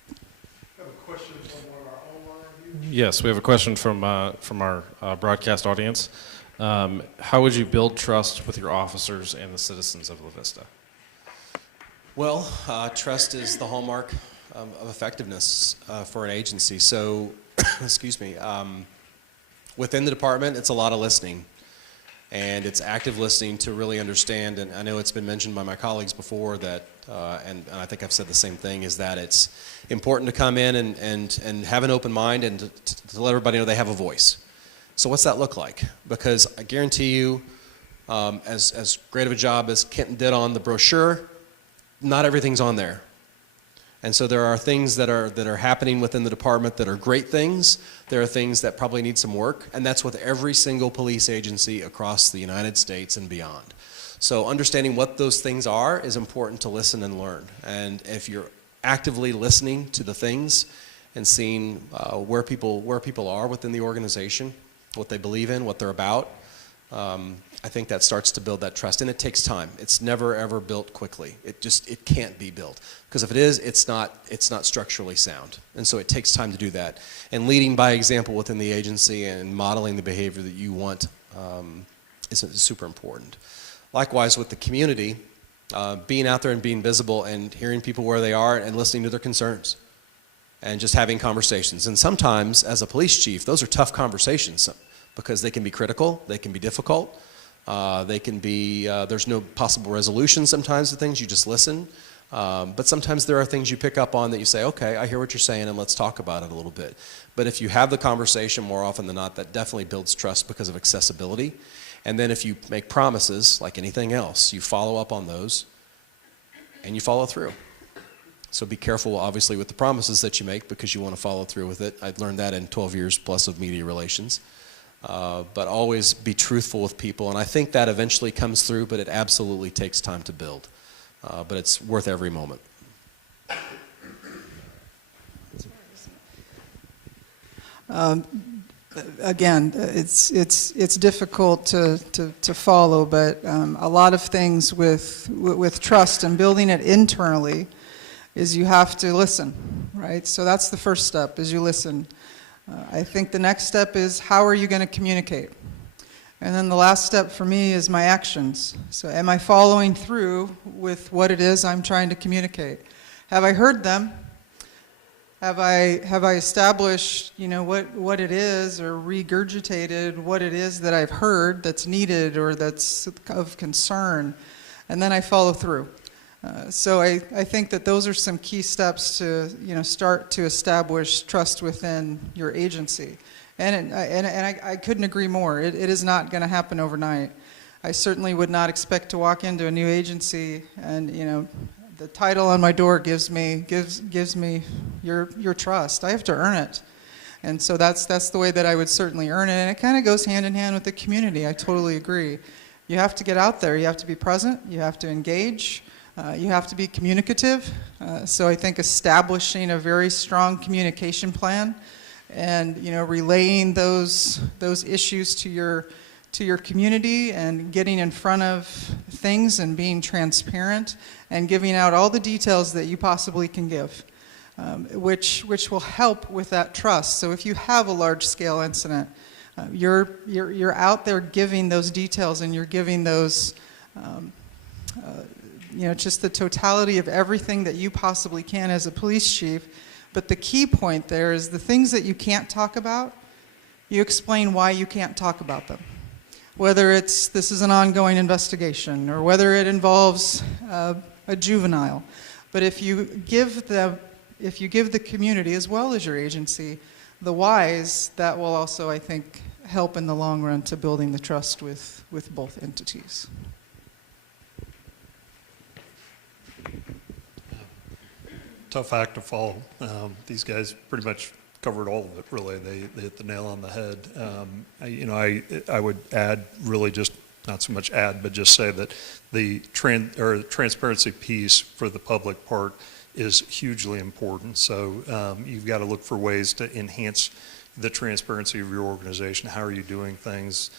I have a question from one of our online viewers. Yes, we have a question from our broadcast audience. How would you build trust with your officers and the citizens of La Vista? Well, trust is the hallmark of effectiveness for an agency. So, excuse me, within the department, it's a lot of listening. And it's active listening to really understand, and I know it's been mentioned by my colleagues before that, and I think I've said the same thing, is that it's important to come in and have an open mind and to let everybody know they have a voice. So what's that look like? Because I guarantee you, as great of a job as Kenton did on the brochure, not everything's on there. And so there are things that are happening within the department that are great things. There are things that probably need some work, and that's with every single police agency across the United States and beyond. So understanding what those things are is important to listen and learn. And if you're actively listening to the things and seeing where people are within the organization, what they believe in, what they're about, I think that starts to build that trust, and it takes time. It's never ever built quickly. It can't be built, because if it is, it's not structurally sound, and so it takes time to do that. And leading by example within the agency and modeling the behavior that you want is super important. Likewise with the community, being out there and being visible and hearing people where they are and listening to their concerns, and just having conversations. And sometimes as a police chief, those are tough conversations, because they can be critical, they can be difficult, they can be, there's no possible resolution sometimes to things, you just listen. But sometimes there are things you pick up on that you say, okay, I hear what you're saying and let's talk about it a little bit. But if you have the conversation more often than not, that definitely builds trust because of accessibility. And then if you make promises, like anything else, you follow up on those and you follow through. So be careful, obviously, with the promises that you make, because you want to follow through with it. I've learned that in 12 years plus of media relations. But always be truthful with people, and I think that eventually comes through, but it absolutely takes time to build. But it's worth every moment. Again, it's difficult to follow, but a lot of things with trust and building it internally is you have to listen, right? So that's the first step, is you listen. I think the next step is, how are you going to communicate? And then the last step for me is my actions. So am I following through with what it is I'm trying to communicate? Have I heard them? Have I established, what it is, or regurgitated what it is that I've heard that's needed or that's of concern? And then I follow through. So I think that those are some key steps to start to establish trust within your agency, and I couldn't agree more. It is not going to happen overnight. I certainly would not expect to walk into a new agency and the title on my door gives me your trust. I have to earn it, and so that's the way that I would certainly earn it, and it kind of goes hand in hand with the community. I totally agree. You have to get out there. You have to be present. You have to engage. You have to be communicative, so I think establishing a very strong communication plan and relaying those issues to your community and getting in front of things and being transparent and giving out all the details that you possibly can give. which will help with that trust. So if you have a large-scale incident, you're out there giving those details, and you're giving those, just the totality of everything that you possibly can as a police chief. But the key point there is the things that you can't talk about, you explain why you can't talk about them. Whether this is an ongoing investigation, or whether it involves a juvenile. But if you give the community, as well as your agency, the whys, that will also, I think, help in the long run to building the trust with both entities. Tough act to follow. These guys pretty much covered all of it, really. They hit the nail on the head. I would add, really just, not so much add, but just say that the transparency piece for the public part is hugely important. So you've got to look for ways to enhance the transparency of your organization. How are you doing things?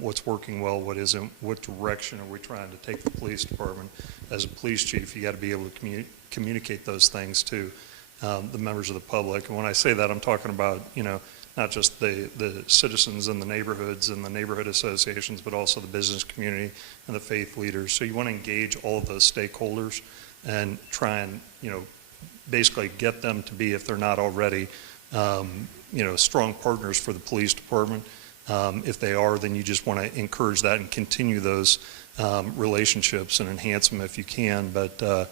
What's working well, what isn't? What direction are we trying to take the police department? As a police chief, you got to be able to communicate those things to the members of the public. And when I say that, I'm talking about, not just the citizens in the neighborhoods and the neighborhood associations, but also the business community and the faith leaders. So you want to engage all of those stakeholders and try and, basically get them to be, if they're not already, strong partners for the police department. If they are, then you just want to encourage that and continue those relationships and enhance them if you can. But the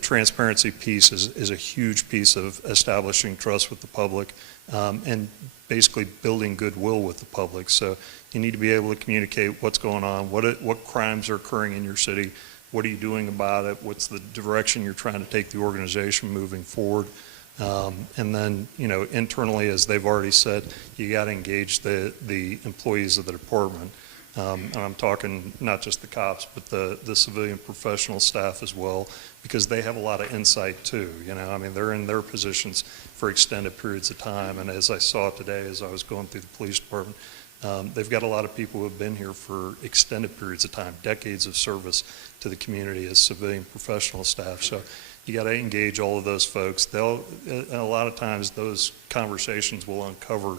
transparency piece is a huge piece of establishing trust with the public and basically building goodwill with the public. So you need to be able to communicate what's going on, what crimes are occurring in your city, what are you doing about it, what's the direction you're trying to take the organization moving forward. And then, internally, as they've already said, you got to engage the employees of the department. And I'm talking not just the cops, but the civilian professional staff as well, because they have a lot of insight too. They're in their positions for extended periods of time. And as I saw today, as I was going through the police department, they've got a lot of people who have been here for extended periods of time, decades of service to the community as civilian professional staff. So you got to engage all of those folks. A lot of times those conversations will uncover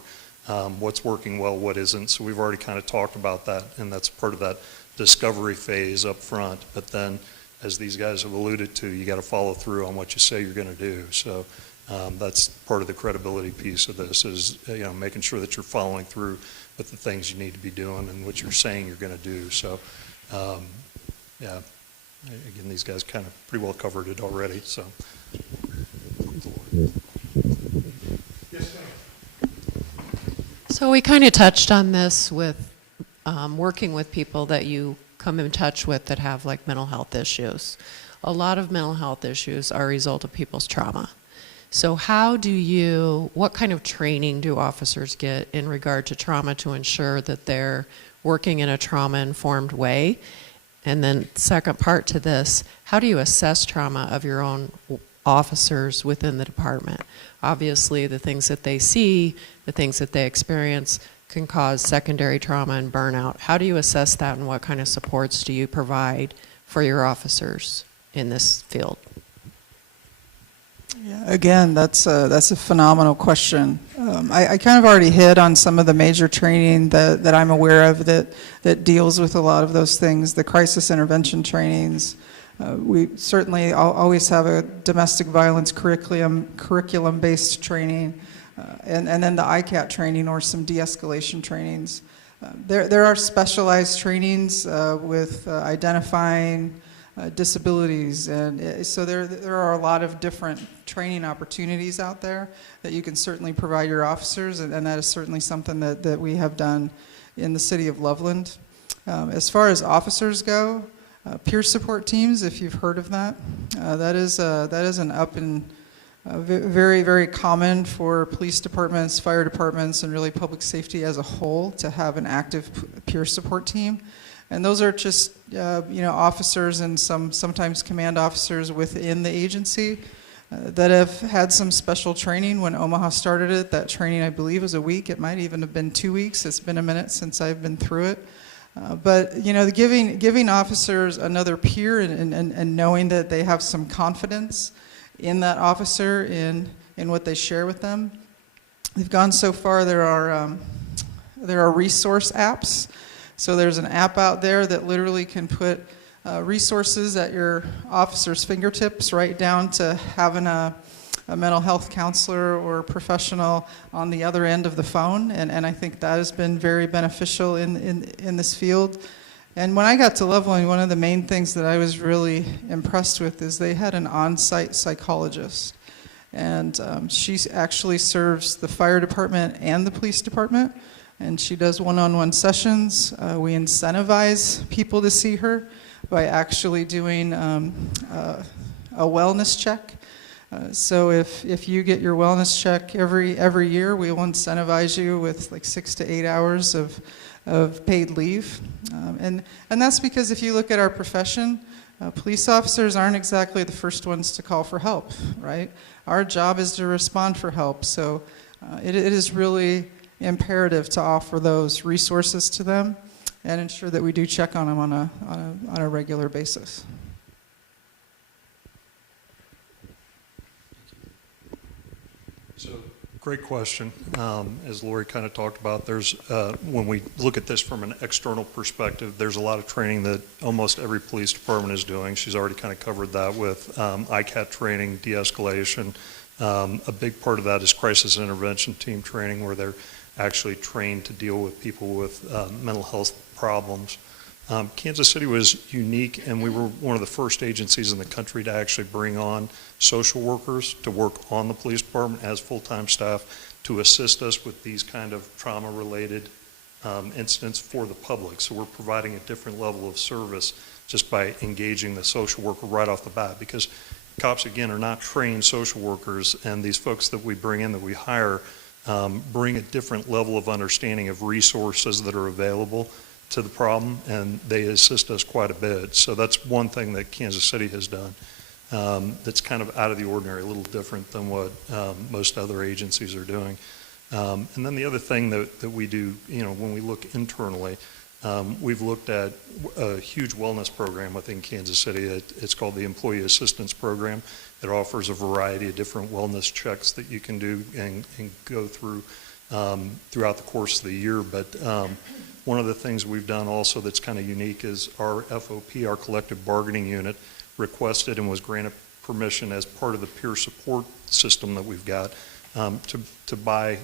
what's working well, what isn't. So we've already kind of talked about that, and that's part of that discovery phase up front. But then, as these guys have alluded to, you got to follow through on what you say you're going to do. So that's part of the credibility piece of this is making sure that you're following through with the things you need to be doing and what you're saying you're going to do. So again, these guys kind of pretty well covered it already. So. Yes, ma'am. So we kind of touched on this with working with people that you come in touch with that have like mental health issues. A lot of mental health issues are a result of people's trauma. So what kind of training do officers get in regard to trauma to ensure that they're working in a trauma-informed way? And then second part to this, how do you assess trauma of your own officers within the department? Obviously, the things that they see, the things that they experience can cause secondary trauma and burnout. How do you assess that, and what kind of supports do you provide for your officers in this field? Yeah, again, that's a phenomenal question. I kind of already hit on some of the major training that I'm aware of that deals with a lot of those things, the crisis intervention trainings. We certainly always have a domestic violence curriculum-based training, and then the ICAT training or some de-escalation trainings. There are specialized trainings with identifying disabilities, and so there are a lot of different training opportunities out there that you can certainly provide your officers, and that is certainly something that we have done in the city of Loveland. As far as officers go, peer support teams, if you've heard of that, that is an very, very common for police departments, fire departments, and really public safety as a whole to have an active peer support team. And those are just officers and sometimes command officers within the agency that have had some special training. When Omaha started it, that training I believe was a week. It might even have been 2 weeks. It's been a minute since I've been through it. But giving officers another peer and knowing that they have some confidence in that officer in what they share with them. We've gone so far, there are resource apps. So there's an app out there that literally can put resources at your officer's fingertips, right down to having a mental health counselor or professional on the other end of the phone, and I think that has been very beneficial in this field. And when I got to Leveling, one of the main things that I was really impressed with is they had an on-site psychologist. And she actually serves the fire department and the police department, and she does one-on-one sessions. We incentivize people to see her by actually doing a wellness check. So if you get your wellness check every year, we will incentivize you with like 6 to 8 hours of paid leave. And that's because if you look at our profession, police officers aren't exactly the first ones to call for help, right? Our job is to respond for help. So it is really imperative to offer those resources to them and ensure that we do check on them on a regular basis. So, great question. As Lori kind of talked about, there's when we look at this from an external perspective, there's a lot of training that almost every police department is doing. She's already kind of covered that with ICAT training, de-escalation. A big part of that is crisis intervention team training, where they're actually trained to deal with people with mental health problems. Kansas City was unique, and we were one of the first agencies in the country to actually bring on social workers to work on the police department as full-time staff to assist us with these kind of trauma-related incidents for the public. So we're providing a different level of service just by engaging the social worker right off the bat, because cops, again, are not trained social workers, and these folks that we bring in, that we hire, bring a different level of understanding of resources that are available to the problem, and they assist us quite a bit. So that's one thing that Kansas City has done that's kind of out of the ordinary, a little different than what most other agencies are doing. And then the other thing that we do, when we look internally, we've looked at a huge wellness program within Kansas City. It's called the Employee Assistance Program. It offers a variety of different wellness checks that you can do and go through throughout the course of the year. But one of the things we've done also that's kind of unique is our FOP, our collective bargaining unit, requested and was granted permission as part of the peer support system that we've got to buy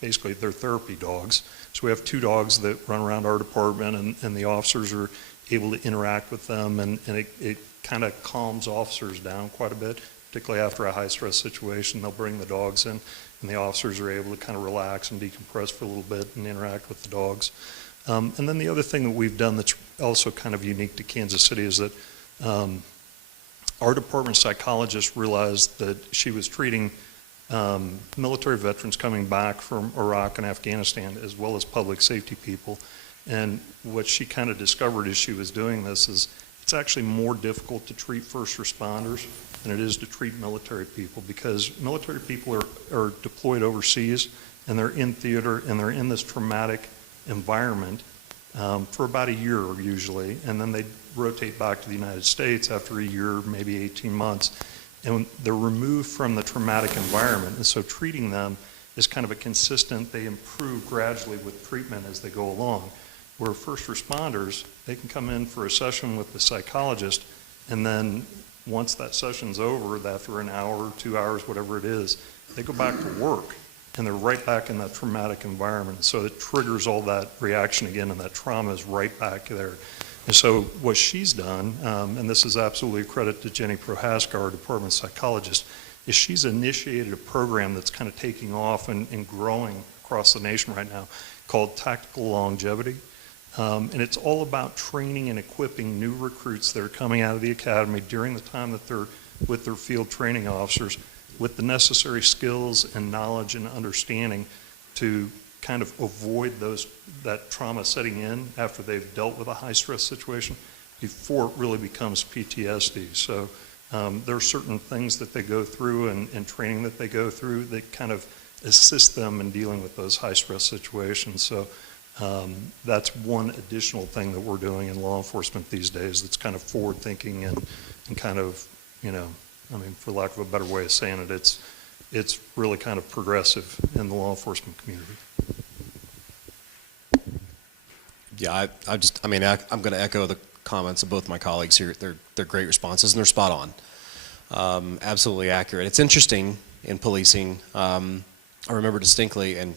basically their therapy dogs. So we have 2 dogs that run around our department, and the officers are able to interact with them, and it kind of calms officers down quite a bit, particularly after a high-stress situation. They'll bring the dogs in, and the officers are able to kind of relax and decompress for a little bit and interact with the dogs. And then the other thing that we've done that's also kind of unique to Kansas City is that our department psychologist realized that she was treating military veterans coming back from Iraq and Afghanistan, as well as public safety people. And what she kind of discovered as she was doing this is it's actually more difficult to treat first responders than it is to treat military people, because military people are deployed overseas, and they're in theater, and they're in this traumatic environment for about a year usually, and then they rotate back to the United States after a year, maybe 18 months, and they're removed from the traumatic environment. And so treating them is kind of a consistent, they improve gradually with treatment as they go along. Where first responders, they can come in for a session with the psychologist, and then once that session's over, after an hour or 2 hours, whatever it is, they go back to work, and they're right back in that traumatic environment. So it triggers all that reaction again, and that trauma is right back there. And so what she's done, and this is absolutely a credit to Jenny Prohaska, our department psychologist, is she's initiated a program that's kind of taking off and growing across the nation right now called Tactical Longevity. And it's all about training and equipping new recruits that are coming out of the academy during the time that they're with their field training officers with the necessary skills and knowledge and understanding to kind of avoid that trauma setting in after they've dealt with a high-stress situation before it really becomes PTSD. So there are certain things that they go through and training that they go through that kind of assist them in dealing with those high-stress situations. So that's one additional thing that we're doing in law enforcement these days that's kind of forward-thinking and kind of, I mean, for lack of a better way of saying it, it's really kind of progressive in the law enforcement community. Yeah, I'm going to echo the comments of both my colleagues here. They're great responses, and they're spot on. Absolutely accurate. It's interesting in policing. I remember distinctly, and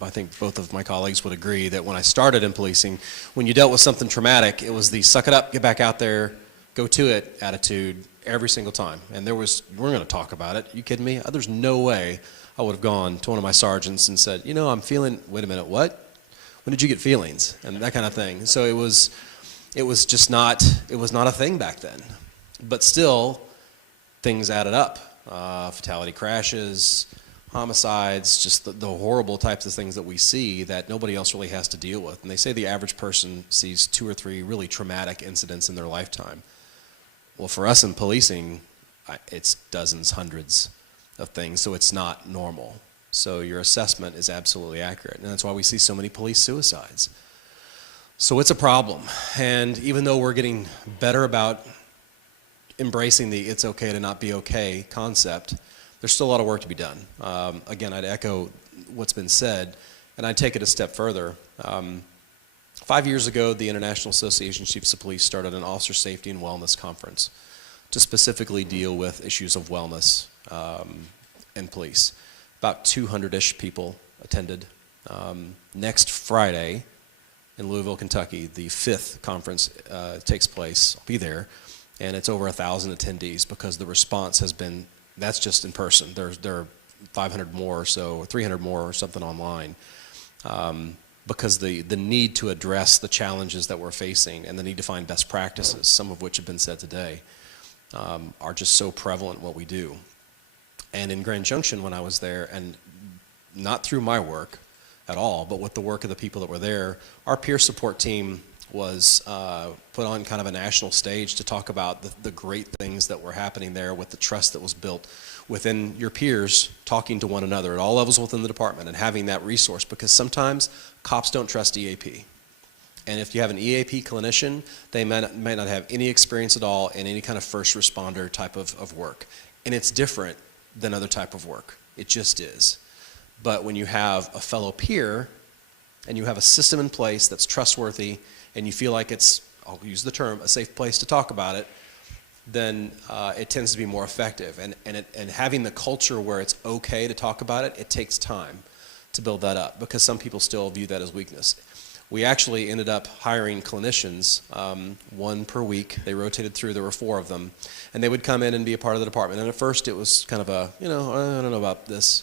I think both of my colleagues would agree, that when I started in policing, when you dealt with something traumatic, it was the suck it up, get back out there, go to it attitude every single time. And we're going to talk about it. You kidding me? There's no way I would have gone to one of my sergeants and said, I'm feeling, wait a minute, what? When did you get feelings? And that kind of thing. So it was just not a thing back then. But still, things added up. Fatality crashes, homicides, just the horrible types of things that we see that nobody else really has to deal with. And they say the average person sees 2 or 3 really traumatic incidents in their lifetime. Well, for us in policing, it's dozens, hundreds of things, so it's not normal. So your assessment is absolutely accurate, and that's why we see so many police suicides. So it's a problem, and even though we're getting better about embracing the it's okay to not be okay concept, there's still a lot of work to be done. Again, I'd echo what's been said, and I'd take it a step further. 5 years ago, the International Association of Chiefs of Police started an officer safety and wellness conference to specifically deal with issues of wellness in police. About 200-ish people attended. Next Friday in Louisville, Kentucky, the 5th conference takes place. I'll be there, and it's over 1,000 attendees because the response has been, that's just in person. There are 500 more or so, or 300 more or something online. Because the need to address the challenges that we're facing and the need to find best practices, some of which have been said today, are just so prevalent in what we do. And in Grand Junction when I was there, and not through my work at all, but with the work of the people that were there, our peer support team was put on kind of a national stage to talk about the great things that were happening there with the trust that was built within your peers talking to one another at all levels within the department and having that resource, because sometimes cops don't trust EAP. And if you have an EAP clinician, they may not have any experience at all in any kind of first responder type of work. And it's different than other type of work. It just is. But when you have a fellow peer and you have a system in place that's trustworthy and you feel like it's, I'll use the term, a safe place to talk about it, then it tends to be more effective. And having the culture where it's okay to talk about it, it takes time to build that up because some people still view that as weakness. We actually ended up hiring clinicians, 1 per week. They rotated through, there were 4 of them, and they would come in and be a part of the department. And at first it was kind of a, I don't know about this.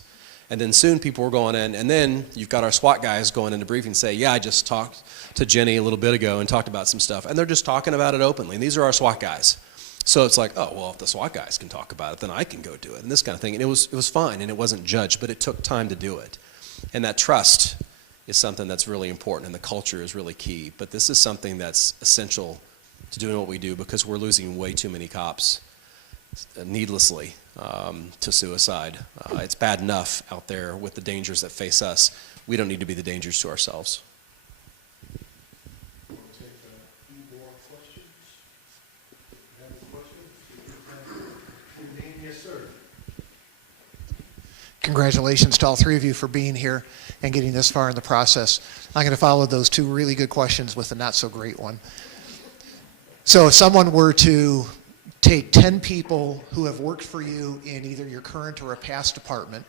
And then soon people were going in, and then you've got our SWAT guys going into briefing and say, yeah, I just talked to Jenny a little bit ago and talked about some stuff. And they're just talking about it openly. And these are our SWAT guys. So it's like, oh, well, if the SWAT guys can talk about it, then I can go do it, and this kind of thing. And it was fine, and it wasn't judged, but it took time to do it. And that trust is something that's really important, and the culture is really key. But this is something that's essential to doing what we do because we're losing way too many cops needlessly to suicide. It's bad enough out there with the dangers that face us. We don't need to be the dangers to ourselves. We'll take a few more questions. Have a question? Your name, yes, sir. Congratulations to all 3 of you for being here and getting this far in the process. I'm going to follow those 2 really good questions with a not so great one. So if someone were to take 10 people who have worked for you in either your current or a past department,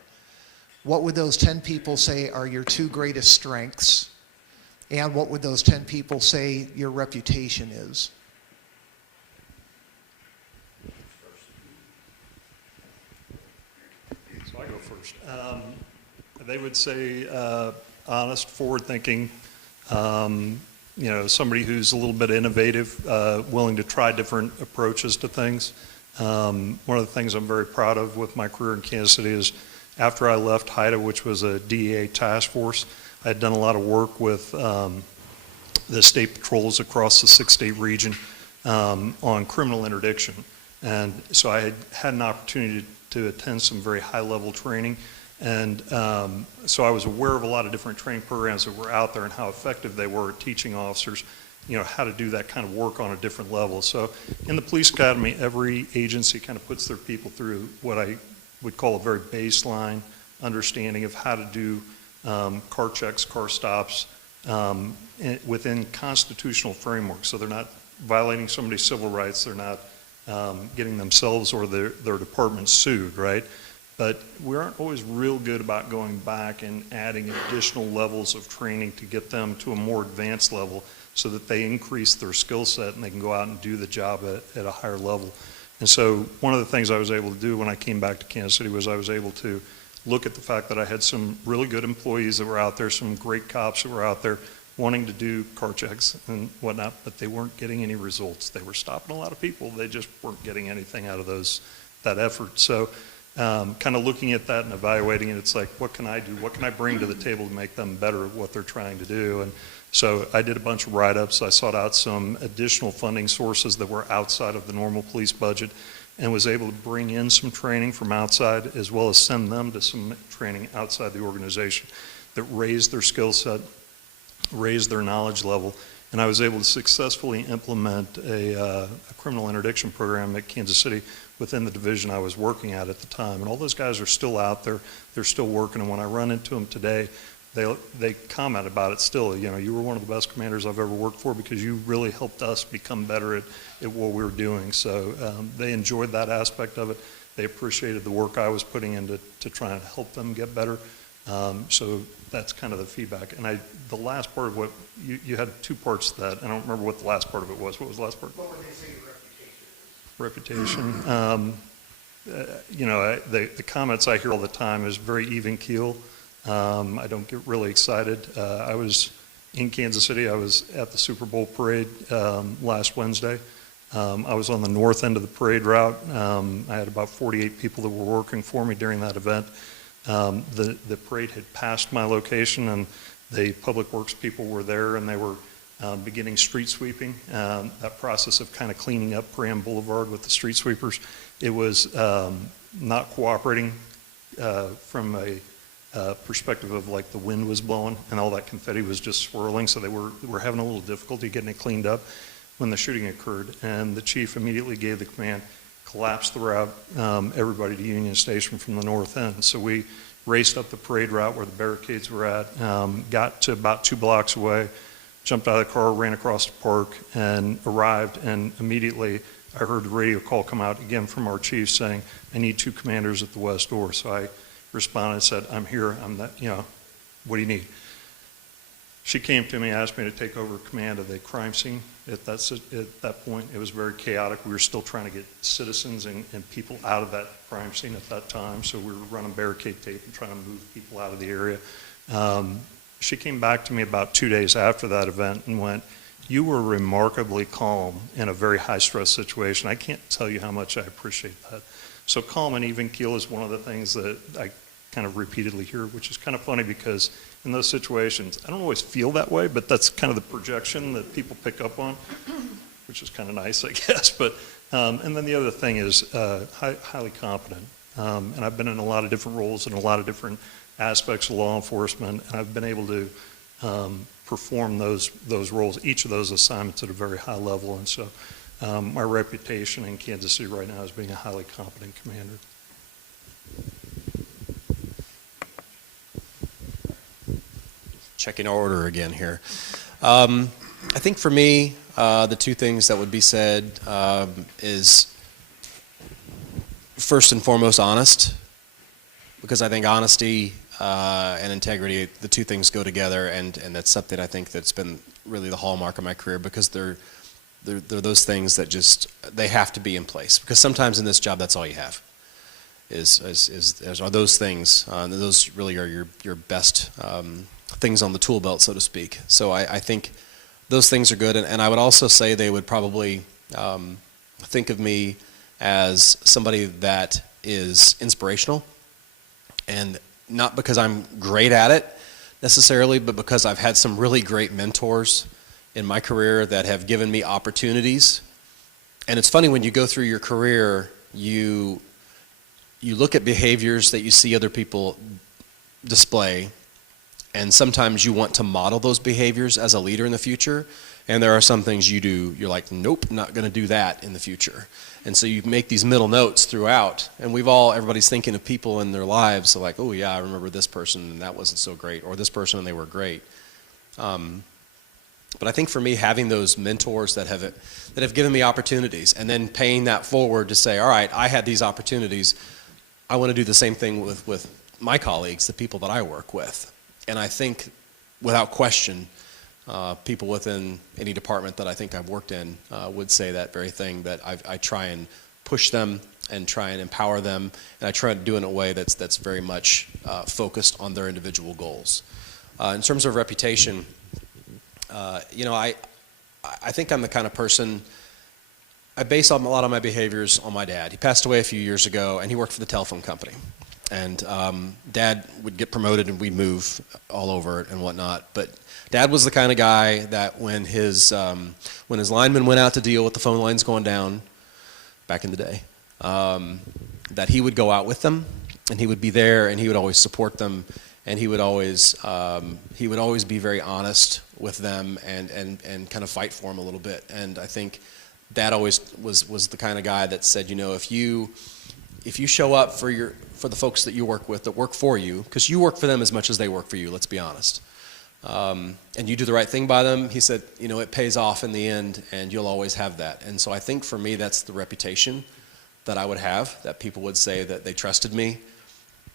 what would those 10 people say are your 2 greatest strengths? And what would those 10 people say your reputation is? So I go first. They would say honest, forward-thinking, somebody who's a little bit innovative, willing to try different approaches to things. One of the things I'm very proud of with my career in Kansas City is after I left HIDA, which was a DEA task force, I had done a lot of work with the state patrols across the 6-state region on criminal interdiction. And so I had an opportunity to attend some very high-level training. And so I was aware of a lot of different training programs that were out there and how effective they were at teaching officers how to do that kind of work on a different level. So in the police academy, every agency kind of puts their people through what I would call a very baseline understanding of how to do car checks, car stops, within constitutional framework. So they're not violating somebody's civil rights, they're not getting themselves or their department sued, right? But we aren't always real good about going back and adding additional levels of training to get them to a more advanced level so that they increase their skill set and they can go out and do the job at a higher level. And so one of the things I was able to do when I came back to Kansas City was I was able to look at the fact that I had some really good employees that were out there, some great cops that were out there wanting to do car checks and whatnot, but they weren't getting any results. They were stopping a lot of people. They just weren't getting anything out of that effort. So kind of looking at that and evaluating it, it's like, what can I do? What can I bring to the table to make them better at what they're trying to do? And so I did a bunch of write-ups. I sought out some additional funding sources that were outside of the normal police budget and was able to bring in some training from outside as well as send them to some training outside the organization that raised their skill set, raised their knowledge level. And I was able to successfully implement a criminal interdiction program at Kansas City within the division I was working at the time. And all those guys are still out there. They're still working. And when I run into them today, they comment about it still. You were one of the best commanders I've ever worked for because you really helped us become better at what we were doing. So they enjoyed that aspect of it. They appreciated the work I was putting in to try and help them get better. So that's kind of the feedback. And the last part of what, you had two parts to that. I don't remember what the last part of it was. What was the last part? What would they say your reputation is? Reputation. The comments I hear all the time is very even keel. I don't get really excited. I was in Kansas City. I was at the Super Bowl parade last Wednesday. I was on the north end of the parade route. I had about 48 people that were working for me during that event. The parade had passed my location, and the public works people were there, and they were beginning street sweeping. That process of kind of cleaning up Graham Boulevard with the street sweepers, it was not cooperating from a perspective of like the wind was blowing and all that confetti was just swirling, so they were having a little difficulty getting it cleaned up when the shooting occurred. And the chief immediately gave the command, collapse the route, everybody to Union Station from the north end. So we raced up the parade route where the barricades were at, got to about 2 blocks away, jumped out of the car, ran across the park, and arrived, and immediately I heard the radio call come out again from our chief saying, I need 2 commanders at the west door. So I responded and said, I'm here, what do you need? She came to me, asked me to take over command of the crime scene. At that point, it was very chaotic. We were still trying to get citizens and people out of that crime scene at that time, so we were running barricade tape and trying to move people out of the area. She came back to me about 2 days after that event and went, you were remarkably calm in a very high-stress situation. I can't tell you how much I appreciate that. So calm and even keel is one of the things that I kind of repeatedly hear, which is kind of funny because in those situations, I don't always feel that way, but that's kind of the projection that people pick up on, which is kind of nice, I guess. But and then the other thing is highly competent. And I've been in a lot of different roles in a lot of different aspects of law enforcement, and I've been able to perform those roles, each of those assignments at a very high level. And so my reputation in Kansas City right now is being a highly competent commander. Checking order again here. I think for me, the 2 things that would be said is first and foremost honest, because I think honesty and integrity, the 2 things go together, and that's something I think that's been really the hallmark of my career, because they're those things that just, they have to be in place, because sometimes in this job that's all you have are those things. Those really are your best things on the tool belt, so to speak. So I think those things are good, and I would also say they would probably think of me as somebody that is inspirational, and not because I'm great at it necessarily, but because I've had some really great mentors in my career that have given me opportunities. And it's funny, when you go through your career, you look at behaviors that you see other people display, and sometimes you want to model those behaviors as a leader in the future. And there are some things you do, you're like, nope, not going to do that in the future. And so you make these middle notes throughout, and everybody's thinking of people in their lives, so like, oh yeah, I remember this person and that wasn't so great, or this person and they were great. But I think for me, having those mentors that have given me opportunities, and then paying that forward to say, all right, I had these opportunities, I want to do the same thing with my colleagues, the people that I work with. And I think, without question, people within any department that I think I've worked in would say that very thing, that I try and push them and try and empower them, and I try to do it in a way that's very much focused on their individual goals. In terms of reputation, I think I'm the kind of person, I base a lot of my behaviors on my dad. He passed away a few years ago, and he worked for the telephone company. And Dad would get promoted, and we'd move all over it and whatnot. But Dad was the kind of guy that when his linemen went out to deal with the phone lines going down, back in the day, that he would go out with them, and he would be there, and he would always support them, and he would always be very honest with them and kind of fight for them a little bit. And I think Dad always was the kind of guy that said, if you show up for the folks that you work with, that work for you, because you work for them as much as they work for you, let's be honest, and you do the right thing by them, he said, it pays off in the end, and you'll always have that. And so I think for me, that's the reputation that I would have, that people would say that they trusted me,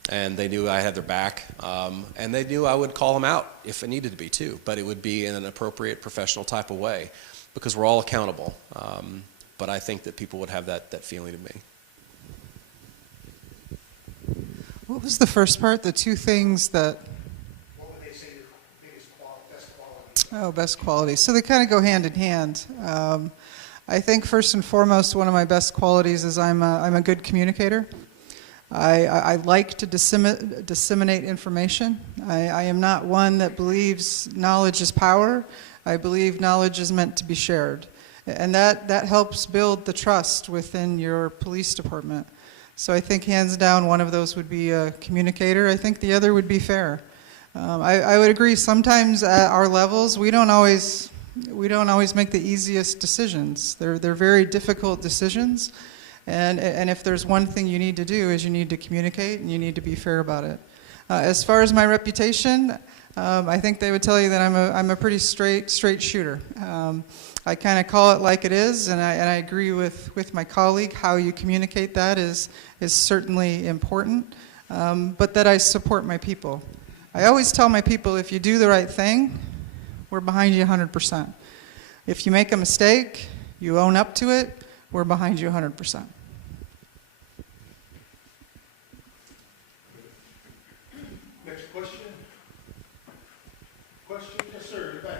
and they knew I had their back, and they knew I would call them out if it needed to be too, but it would be in an appropriate professional type of way, because we're all accountable. But I think that people would have that feeling of me. What was the first part? The two things that... What would they say your best quality? Oh, best quality. So they kind of go hand in hand. I think first and foremost, one of my best qualities is I'm a good communicator. I like to disseminate information. I am not one that believes knowledge is power. I believe knowledge is meant to be shared. And that helps build the trust within your police department. So I think hands down one of those would be a communicator. I think the other would be fair. I would agree sometimes at our levels we don't always make the easiest decisions. They're very difficult decisions. And if there's one thing you need to do is you need to communicate and you need to be fair about it. As far as my reputation, I think they would tell you that I'm a pretty straight shooter. I kind of call it like it is, and I agree with my colleague. How you communicate that is certainly important, but that I support my people. I always tell my people, if you do the right thing, we're behind you 100%. If you make a mistake, you own up to it, we're behind you 100%. Next question? Question? Yes, sir, in the back.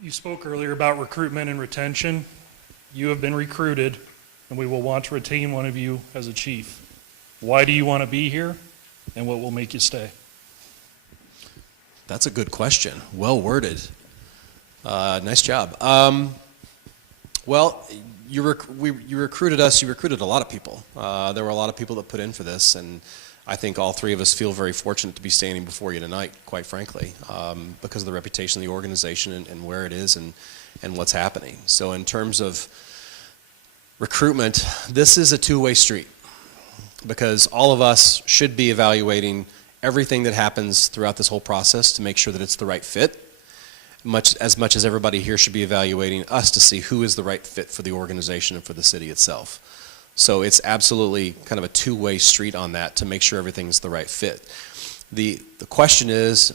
You spoke earlier about recruitment and retention. You have been recruited, and we will want to retain one of you as a chief. Why do you want to be here, and what will make you stay? That's a good question. Well worded. Nice job. Well, you recruited us. You recruited a lot of people. There were a lot of people that put in for this, and I think all three of us feel very fortunate to be standing before you tonight, quite frankly, because of the reputation of the organization and where it is and what's happening. So in terms of recruitment, this is a two-way street, because all of us should be evaluating everything that happens throughout this whole process to make sure that it's the right fit, as much as everybody here should be evaluating us to see who is the right fit for the organization and for the city itself. So it's absolutely kind of a two-way street on that to make sure everything's the right fit. The question is,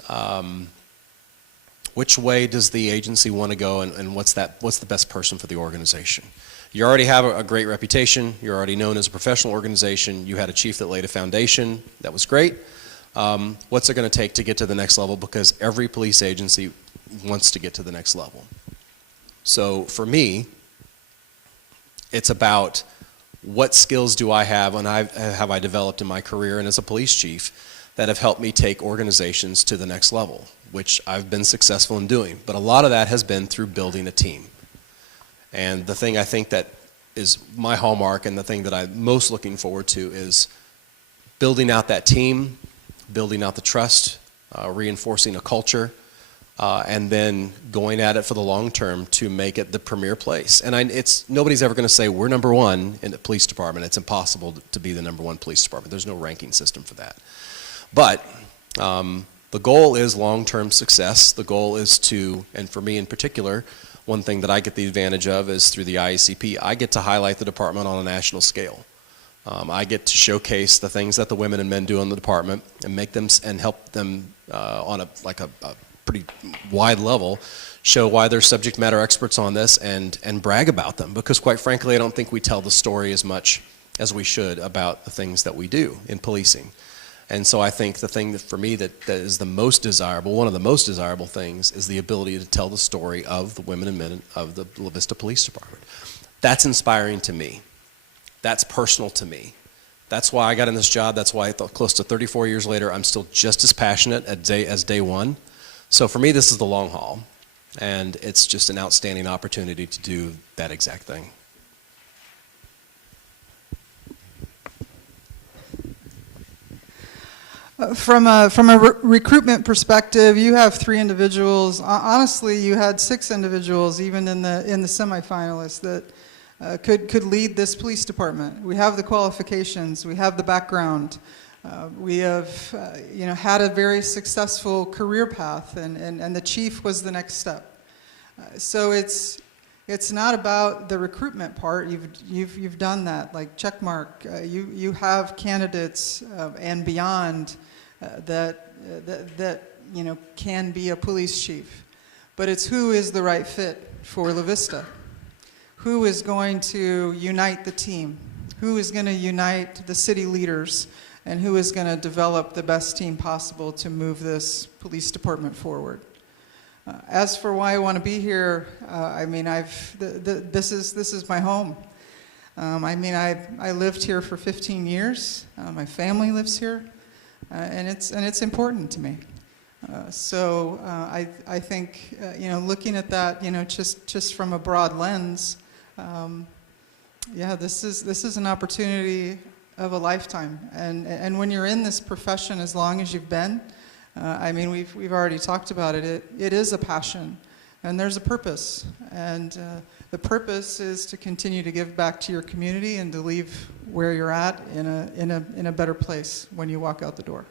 which way does the agency want to go, and what's the best person for the organization? You already have a great reputation. You're already known as a professional organization. You had a chief that laid a foundation. That was great. What's it going to take to get to the next level? Because every police agency wants to get to the next level. So for me, it's about what skills do I have and have I developed in my career and as a police chief that have helped me take organizations to the next level, which I've been successful in doing. But a lot of that has been through building a team. And the thing I think that is my hallmark and the thing that I'm most looking forward to is building out that team, building out the trust, reinforcing a culture, and then going at it for the long term to make it the premier place. And nobody's ever going to say we're number one in the police department. It's impossible to be the number one police department. There's no ranking system for that. But the goal is long-term success. The goal is to, and for me in particular, one thing that I get the advantage of is through the IACP, I get to highlight the department on a national scale. I get to showcase the things that the women and men do in the department and make them and help them on a pretty wide level, show why they're subject matter experts on this and brag about them. Because quite frankly, I don't think we tell the story as much as we should about the things that we do in policing. And so I think the thing that for me that is the most desirable, one of the most desirable things, is the ability to tell the story of the women and men of the La Vista Police Department. That's inspiring to me. That's personal to me. That's why I got in this job. That's why close to 34 years later, I'm still just as passionate as day one. So for me, this is the long haul. And it's just an outstanding opportunity to do that exact thing. From a recruitment perspective, you have 3 individuals. Honestly, you had 6 individuals, even in the semifinalists, that could lead this police department. We have the qualifications. We have the background. We have, had a very successful career path, and the chief was the next step. So it's not about the recruitment part. You've done that, like check mark. You have candidates and beyond that can be a police chief. But it's who is the right fit for La Vista. Who is going to unite the team? Who is going to unite the city leaders? And who is going to develop the best team possible to move this police department forward? As for why I want to be here, this is my home. I lived here for 15 years. My family lives here, and it's important to me. I think looking at that, just from a broad lens, this is an opportunity of a lifetime. And when you're in this profession as long as you've been, we've already talked about it. It is a passion, and there's a purpose. And the purpose is to continue to give back to your community and to leave where you're at in a better place when you walk out the door.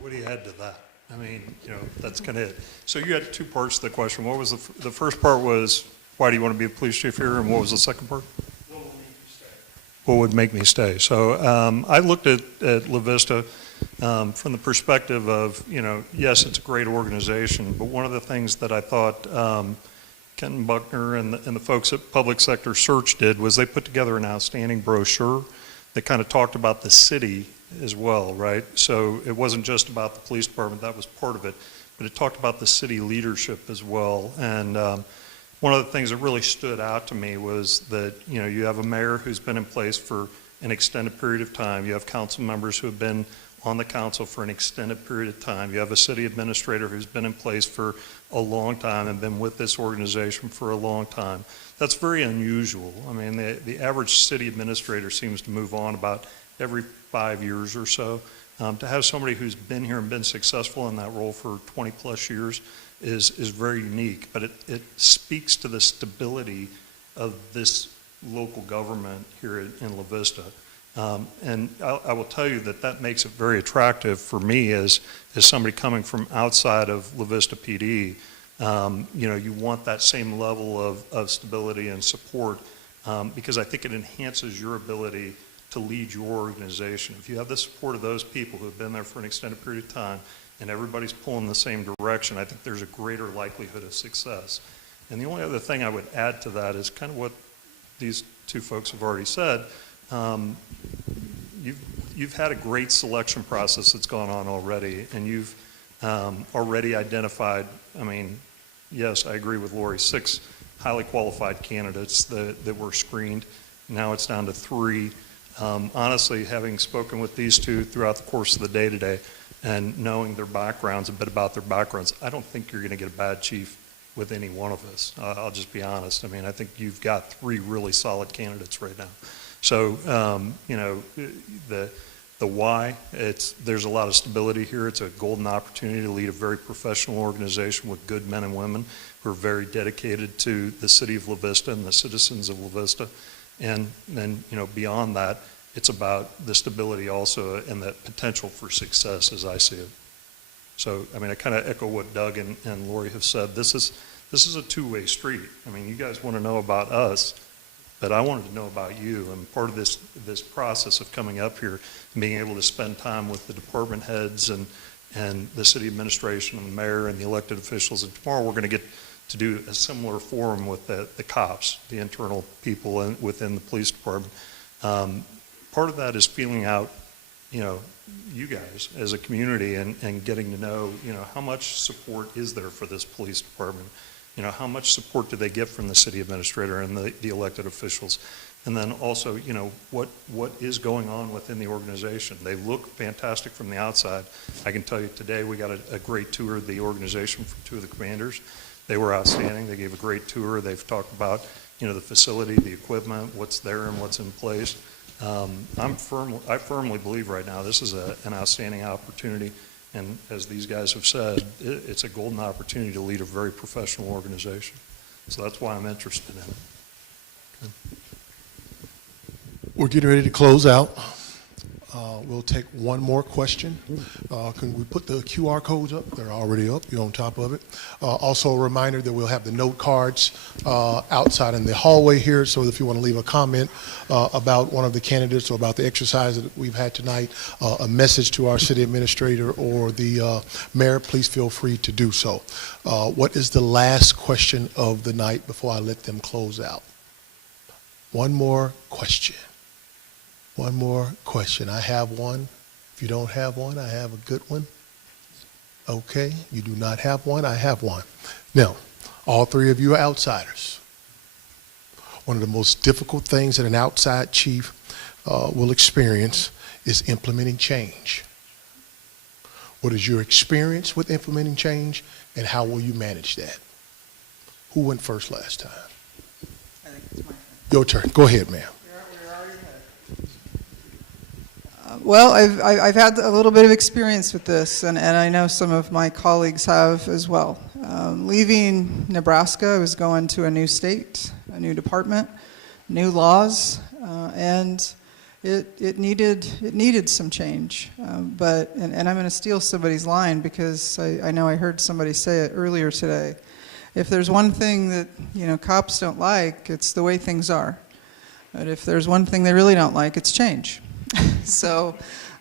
What do you add to that? That's kind of it. So you had 2 parts to the question. What was the first part was, why do you want to be a police chief here? And what was the second part? What would make me stay? So I looked at La Vista from the perspective of, yes, it's a great organization, but one of the things that I thought Kenton Buckner and the folks at Public Sector Search did was they put together an outstanding brochure that kind of talked about the city as well, right? So it wasn't just about the police department, that was part of it, but it talked about the city leadership as well. And one of the things that really stood out to me was that, you have a mayor who's been in place for an extended period of time. You have council members who have been on the council for an extended period of time. You have a city administrator who's been in place for a long time and been with this organization for a long time. That's very unusual. The average city administrator seems to move on about every 5 years or so. To have somebody who's been here and been successful in that role for 20 plus years is very unique, but it speaks to the stability of this local government here in La Vista. And I will tell you that makes it very attractive for me as somebody coming from outside of La Vista PD. You want that same level of stability and support because I think it enhances your ability to lead your organization. If you have the support of those people who have been there for an extended period of time and everybody's pulling the same direction, I think there's a greater likelihood of success. And the only other thing I would add to that is kind of what these 2 folks have already said. You've had a great selection process that's gone on already, and you've already identified, yes, I agree with Lori, 6 highly qualified candidates that were screened. Now it's down to 3. Honestly, having spoken with these 2 throughout the course of the day today and knowing their backgrounds, a bit about their backgrounds, I don't think you're going to get a bad chief with any one of us. I'll just be honest. I think you've got 3 really solid candidates right now. So, The why, there's a lot of stability here. It's a golden opportunity to lead a very professional organization with good men and women who are very dedicated to the city of La Vista and the citizens of La Vista. And then, beyond that, it's about the stability also and the potential for success as I see it. So, I kind of echo what Doug and Lori have said. This is a two-way street. You guys want to know about us, but I wanted to know about you. And part of this process of coming up here and being able to spend time with the department heads and the city administration and the mayor and the elected officials. And tomorrow we're going to get to do a similar forum with the cops, the internal people within the police department. Part of that is feeling out, you guys as a community and getting to know, how much support is there for this police department? How much support do they get from the city administrator and the elected officials? And then also, what is going on within the organization? They look fantastic from the outside. I can tell you today we got a great tour of the organization from two of the commanders. They were outstanding. They gave a great tour. They've talked about, the facility, the equipment, what's there and what's in place. I firmly believe right now this is an outstanding opportunity. And as these guys have said, it's a golden opportunity to lead a very professional organization. So that's why I'm interested in it. Okay. We're getting ready to close out. We'll take one more question. Can we put the QR codes up? They're already up. You're on top of it. Also a reminder that we'll have the note cards outside in the hallway here, so if you want to leave a comment about one of the candidates or about the exercise that we've had tonight, a message to our city administrator or the mayor, please feel free to do so. What is the last question of the night before I let them close out? One more question. One more question. I have one. If you don't have one, I have a good one. Okay, you do not have one, I have one. Now, all three of you are outsiders. One of the most difficult things that an outside chief will experience is implementing change. What is your experience with implementing change, and how will you manage that? Who went first last time? I think it's my turn. Your turn. Go ahead, ma'am. You're already ahead. Well, I've had a little bit of experience with this, and I know some of my colleagues have as well. Leaving Nebraska, I was going to a new state, a new department, new laws, and it needed some change. But I'm going to steal somebody's line because I know I heard somebody say it earlier today. If there's one thing that cops don't like, it's the way things are. But if there's one thing they really don't like, it's change. So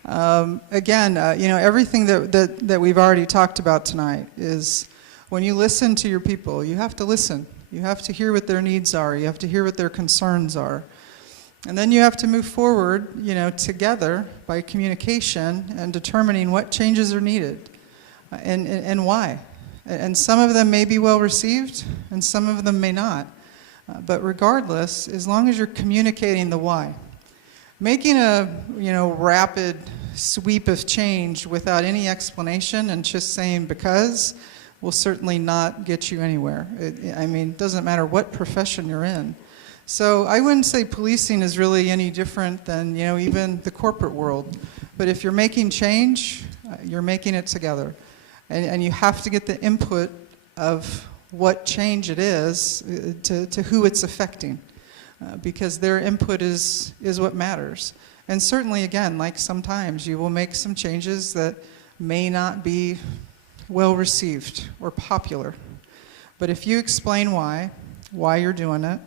again, everything that we've already talked about tonight is when you listen to your people, you have to listen. You have to hear what their needs are. You have to hear what their concerns are. And then you have to move forward, together by communication and determining what changes are needed and why. And some of them may be well received and some of them may not. But regardless, as long as you're communicating the why. Making a rapid sweep of change without any explanation and just saying because will certainly not get you anywhere. It doesn't matter what profession you're in. So I wouldn't say policing is really any different than even the corporate world. But if you're making change, you're making it together. And you have to get the input of what change it is to who it's affecting. Because their input is what matters. And certainly, again, like sometimes you will make some changes that may not be well received or popular. But if you explain why you're doing it,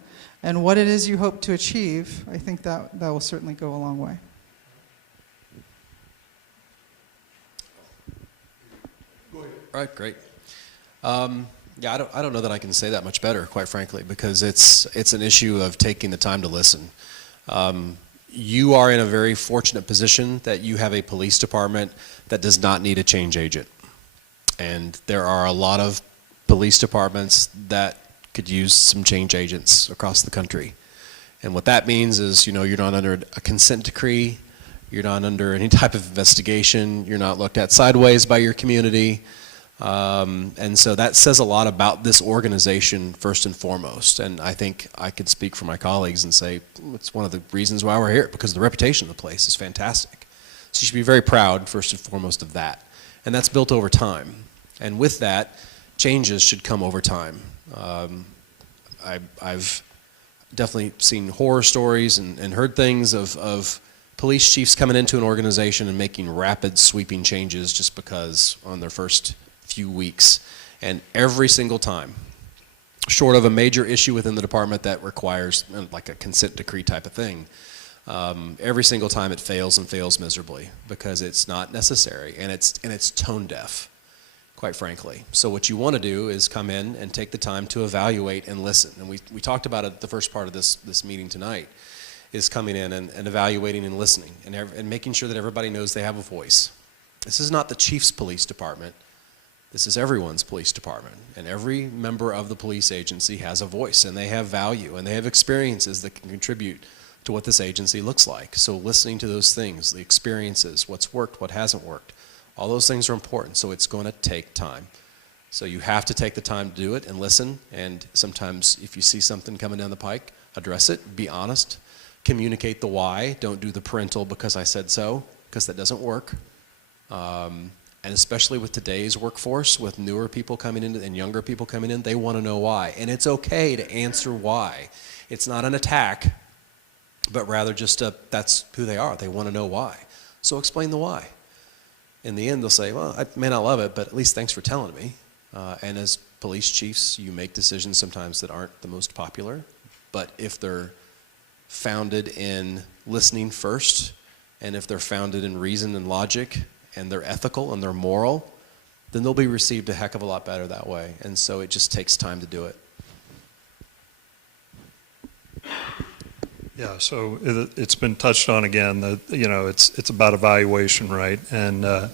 and what it is you hope to achieve, I think that will certainly go a long way. Go ahead. All right, great. Yeah, I don't know that I can say that much better, quite frankly, because it's an issue of taking the time to listen. You are in a very fortunate position that you have a police department that does not need a change agent. And there are a lot of police departments that could use some change agents across the country. And what that means is, you're not under a consent decree, you're not under any type of investigation, you're not looked at sideways by your community. And so that says a lot about this organization first and foremost. And I think I could speak for my colleagues and say it's one of the reasons why we're here, because the reputation of the place is fantastic. So you should be very proud, first and foremost, of that. And that's built over time. And with that, changes should come over time. I've definitely seen horror stories and heard things of police chiefs coming into an organization and making rapid, sweeping changes just because on their first few weeks. And every single time, short of a major issue within the department that requires like a consent decree type of thing, every single time it fails and fails miserably because it's not necessary and it's tone deaf, quite frankly. So what you want to do is come in and take the time to evaluate and listen. And we talked about it the first part of this meeting tonight, is coming in and evaluating and listening and making sure that everybody knows they have a voice. This is not the chief's police department. This is everyone's police department, and every member of the police agency has a voice, and they have value, and they have experiences that can contribute to what this agency looks like. So listening to those things, the experiences, what's worked, what hasn't worked, all those things are important, so it's going to take time. So you have to take the time to do it and listen, and sometimes if you see something coming down the pike, address it, be honest, communicate the why, don't do the parental because I said so, because that doesn't work. And especially with today's workforce, with newer people coming in and younger people coming in, they want to know why. And it's okay to answer why. It's not an attack, but rather just that's who they are. They want to know why. So explain the why. In the end, they'll say, well, I may not love it, but at least thanks for telling me. And as police chiefs, you make decisions sometimes that aren't the most popular. But if they're founded in listening first, and if they're founded in reason and logic, and they're ethical and they're moral, then they'll be received a heck of a lot better that way. And so it just takes time to do it. Yeah, so it's been touched on again that, it's about evaluation, right? And, the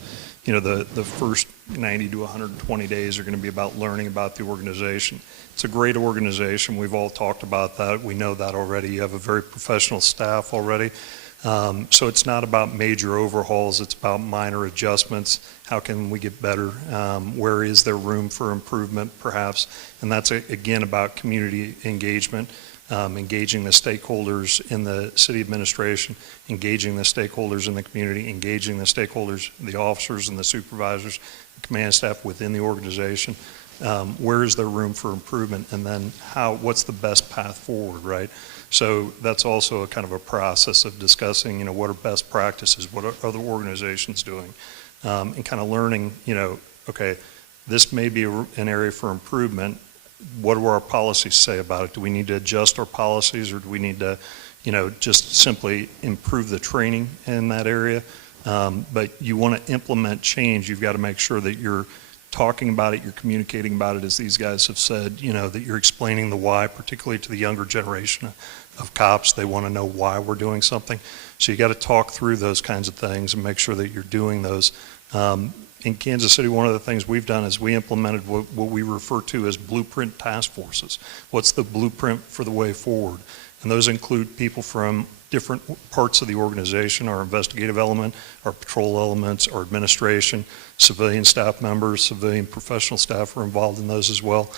first 90 to 120 days are going to be about learning about the organization. It's a great organization. We've all talked about that. We know that already. You have a very professional staff already. So it's not about major overhauls, it's about minor adjustments. How can we get better? Where is there room for improvement, perhaps? And that's, again, about community engagement, engaging the stakeholders in the city administration, engaging the stakeholders in the community, engaging the stakeholders, the officers and the supervisors, the command staff within the organization. Where is there room for improvement? And then what's the best path forward, right? So that's also a kind of a process of discussing, what are best practices, what are other organizations doing, and kind of learning, okay, this may be an area for improvement. What do our policies say about it? Do we need to adjust our policies, or do we need to, just simply improve the training in that area? But you want to implement change. You've got to make sure that you're talking about it, you're communicating about it, as these guys have said, that you're explaining the why, particularly to the younger generation of cops. They want to know why we're doing something. So you got to talk through those kinds of things and make sure that you're doing those. In Kansas City, one of the things we've done is we implemented what we refer to as blueprint task forces. What's the blueprint for the way forward? And those include people from different parts of the organization, our investigative element, our patrol elements, our administration, civilian staff members, civilian professional staff are involved in those as well.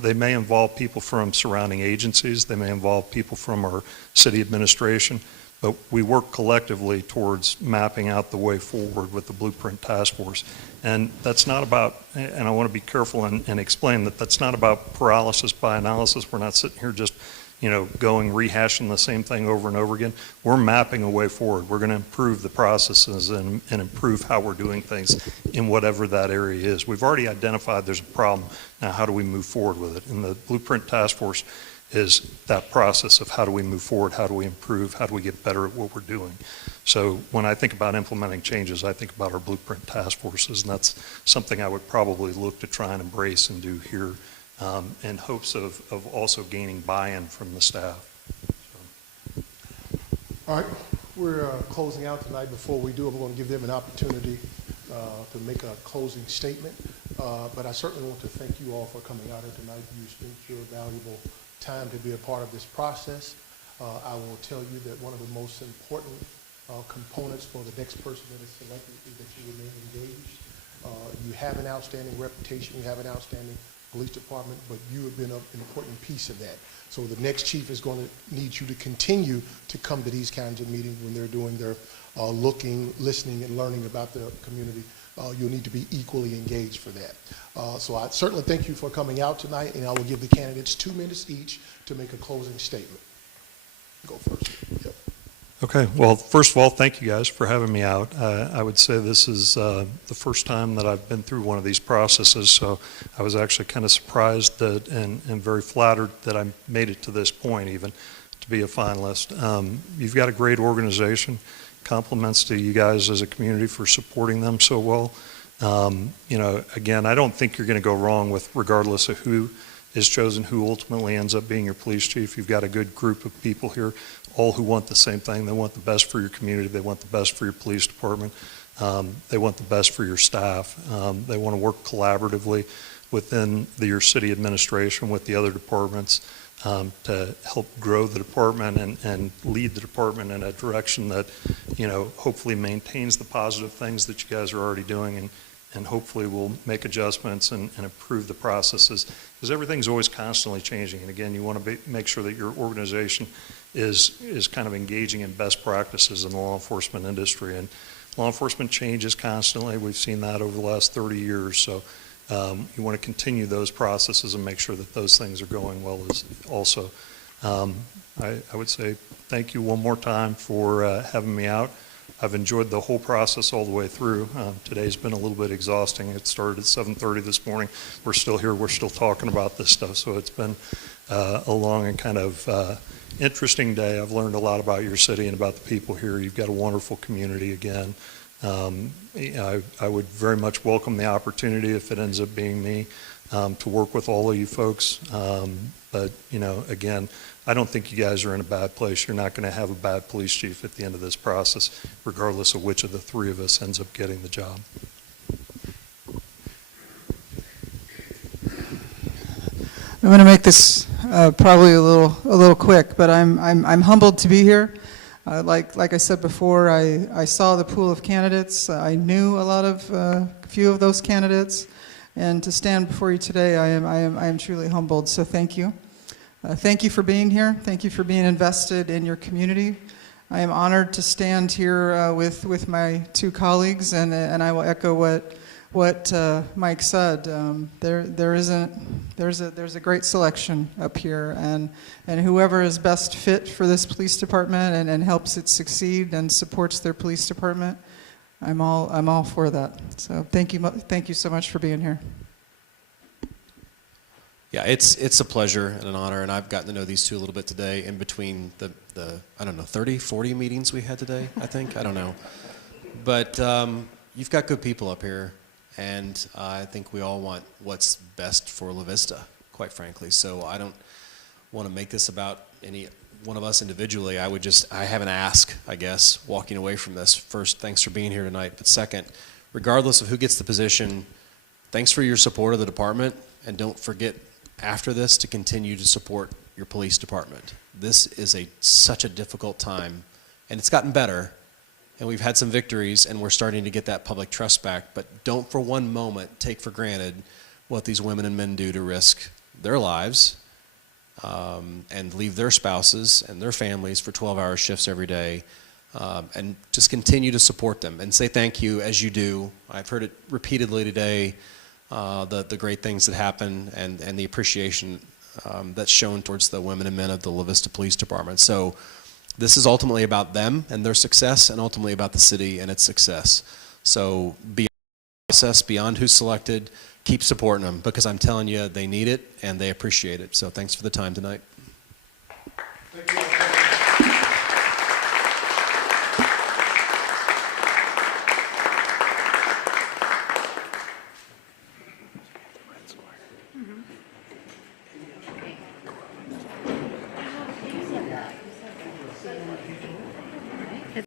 They may involve people from surrounding agencies. They may involve people from our city administration. But we work collectively towards mapping out the way forward with the Blueprint Task Force. And that's not about, and I want to be careful and explain that that's not about paralysis by analysis. We're not sitting here just, rehashing the same thing over and over again. We're mapping a way forward. We're going to improve the processes and improve how we're doing things in whatever that area is. We've already identified there's a problem. Now, how do we move forward with it? And the Blueprint Task Force is that process of how do we move forward, how do we improve, how do we get better at what we're doing. So when I think about implementing changes, I think about our Blueprint Task Forces, and that's something I would probably look to try and embrace and do here in hopes of also gaining buy-in from the staff. So. All right, we're closing out tonight. Before we do it, we're going to give them an opportunity to make a closing statement. But I certainly want to thank you all for coming out here tonight. You spent your valuable time to be a part of this process. I will tell you that one of the most important components for the next person that is selected is that you remain engaged. You have an outstanding reputation, you have an outstanding police department, but you have been an important piece of that. So the next chief is going to need you to continue to come to these kinds of meetings when they're doing their looking, listening, and learning about the community, you'll need to be equally engaged for that. So I certainly thank you for coming out tonight, and I will give the candidates 2 minutes each to make a closing statement. Go first. Yep. Okay, well, first of all, thank you guys for having me out. I would say this is the first time that I've been through one of these processes, so I was actually kind of surprised that, and very flattered that I made it to this point even to be a finalist. You've got a great organization. Compliments to you guys as a community for supporting them so well. You know, again, I don't think you're going to go wrong with, regardless of who is chosen, who ultimately ends up being your police chief. You've got a good group of people here, all who want the same thing. They want the best for your community. They want the best for your police department. They want the best for your staff. They want to work collaboratively within your city administration with the other departments to help grow the department and lead the department in a direction that, you know, hopefully maintains the positive things that you guys are already doing, and hopefully will make adjustments and improve the processes, because everything's always constantly changing. And again, you want to make sure that your organization is kind of engaging in best practices in the law enforcement industry. And law enforcement changes constantly. We've seen that over the last 30 years. So you want to continue those processes and make sure that those things are going well as also. I would say thank you one more time for having me out. I've enjoyed the whole process all the way through. Today's been a little bit exhausting. It started at 7:30 this morning. We're still here. We're still talking about this stuff. So it's been a long and kind of interesting day. I've learned a lot about your city and about the people here. You've got a wonderful community again. I would very much welcome the opportunity, if it ends up being me, to work with all of you folks. But, you know, again, I don't think you guys are in a bad place. You're not going to have a bad police chief at the end of this process, regardless of which of the three of us ends up getting the job. I'm going to make this probably a little quick, but I'm humbled to be here. Like I said before, I saw the pool of candidates. I knew a few of those candidates, and to stand before you today, I am truly humbled. So thank you. Thank you for being here. Thank you for being invested in your community. I am honored to stand here with my two colleagues, and I will echo what Mike said. There's a great selection up here, and whoever is best fit for this police department and helps it succeed and supports their police department, I'm all for that. So thank you so much for being here. Yeah, it's a pleasure and an honor, and I've gotten to know these two a little bit today in between the I don't know, 30, 40 meetings we had today, I think. I don't know. But you've got good people up here, and I think we all want what's best for La Vista, quite frankly. So I don't want to make this about any one of us individually. I have an ask, I guess, walking away from this. First, thanks for being here tonight. But second, regardless of who gets the position, thanks for your support of the department, and don't forget after this to continue to support your police department. This is such a difficult time, and it's gotten better, and we've had some victories, and we're starting to get that public trust back. But don't for one moment take for granted what these women and men do to risk their lives and leave their spouses and their families for 12-hour shifts every day, and just continue to support them and say thank you as you do. I've heard it repeatedly today, the great things that happen and the appreciation that's shown towards the women and men of the La Vista Police Department. So this is ultimately about them and their success, and ultimately about the city and its success. So beyond the process, beyond who's selected, keep supporting them, because I'm telling you, they need it and they appreciate it. So thanks for the time tonight. Thank you.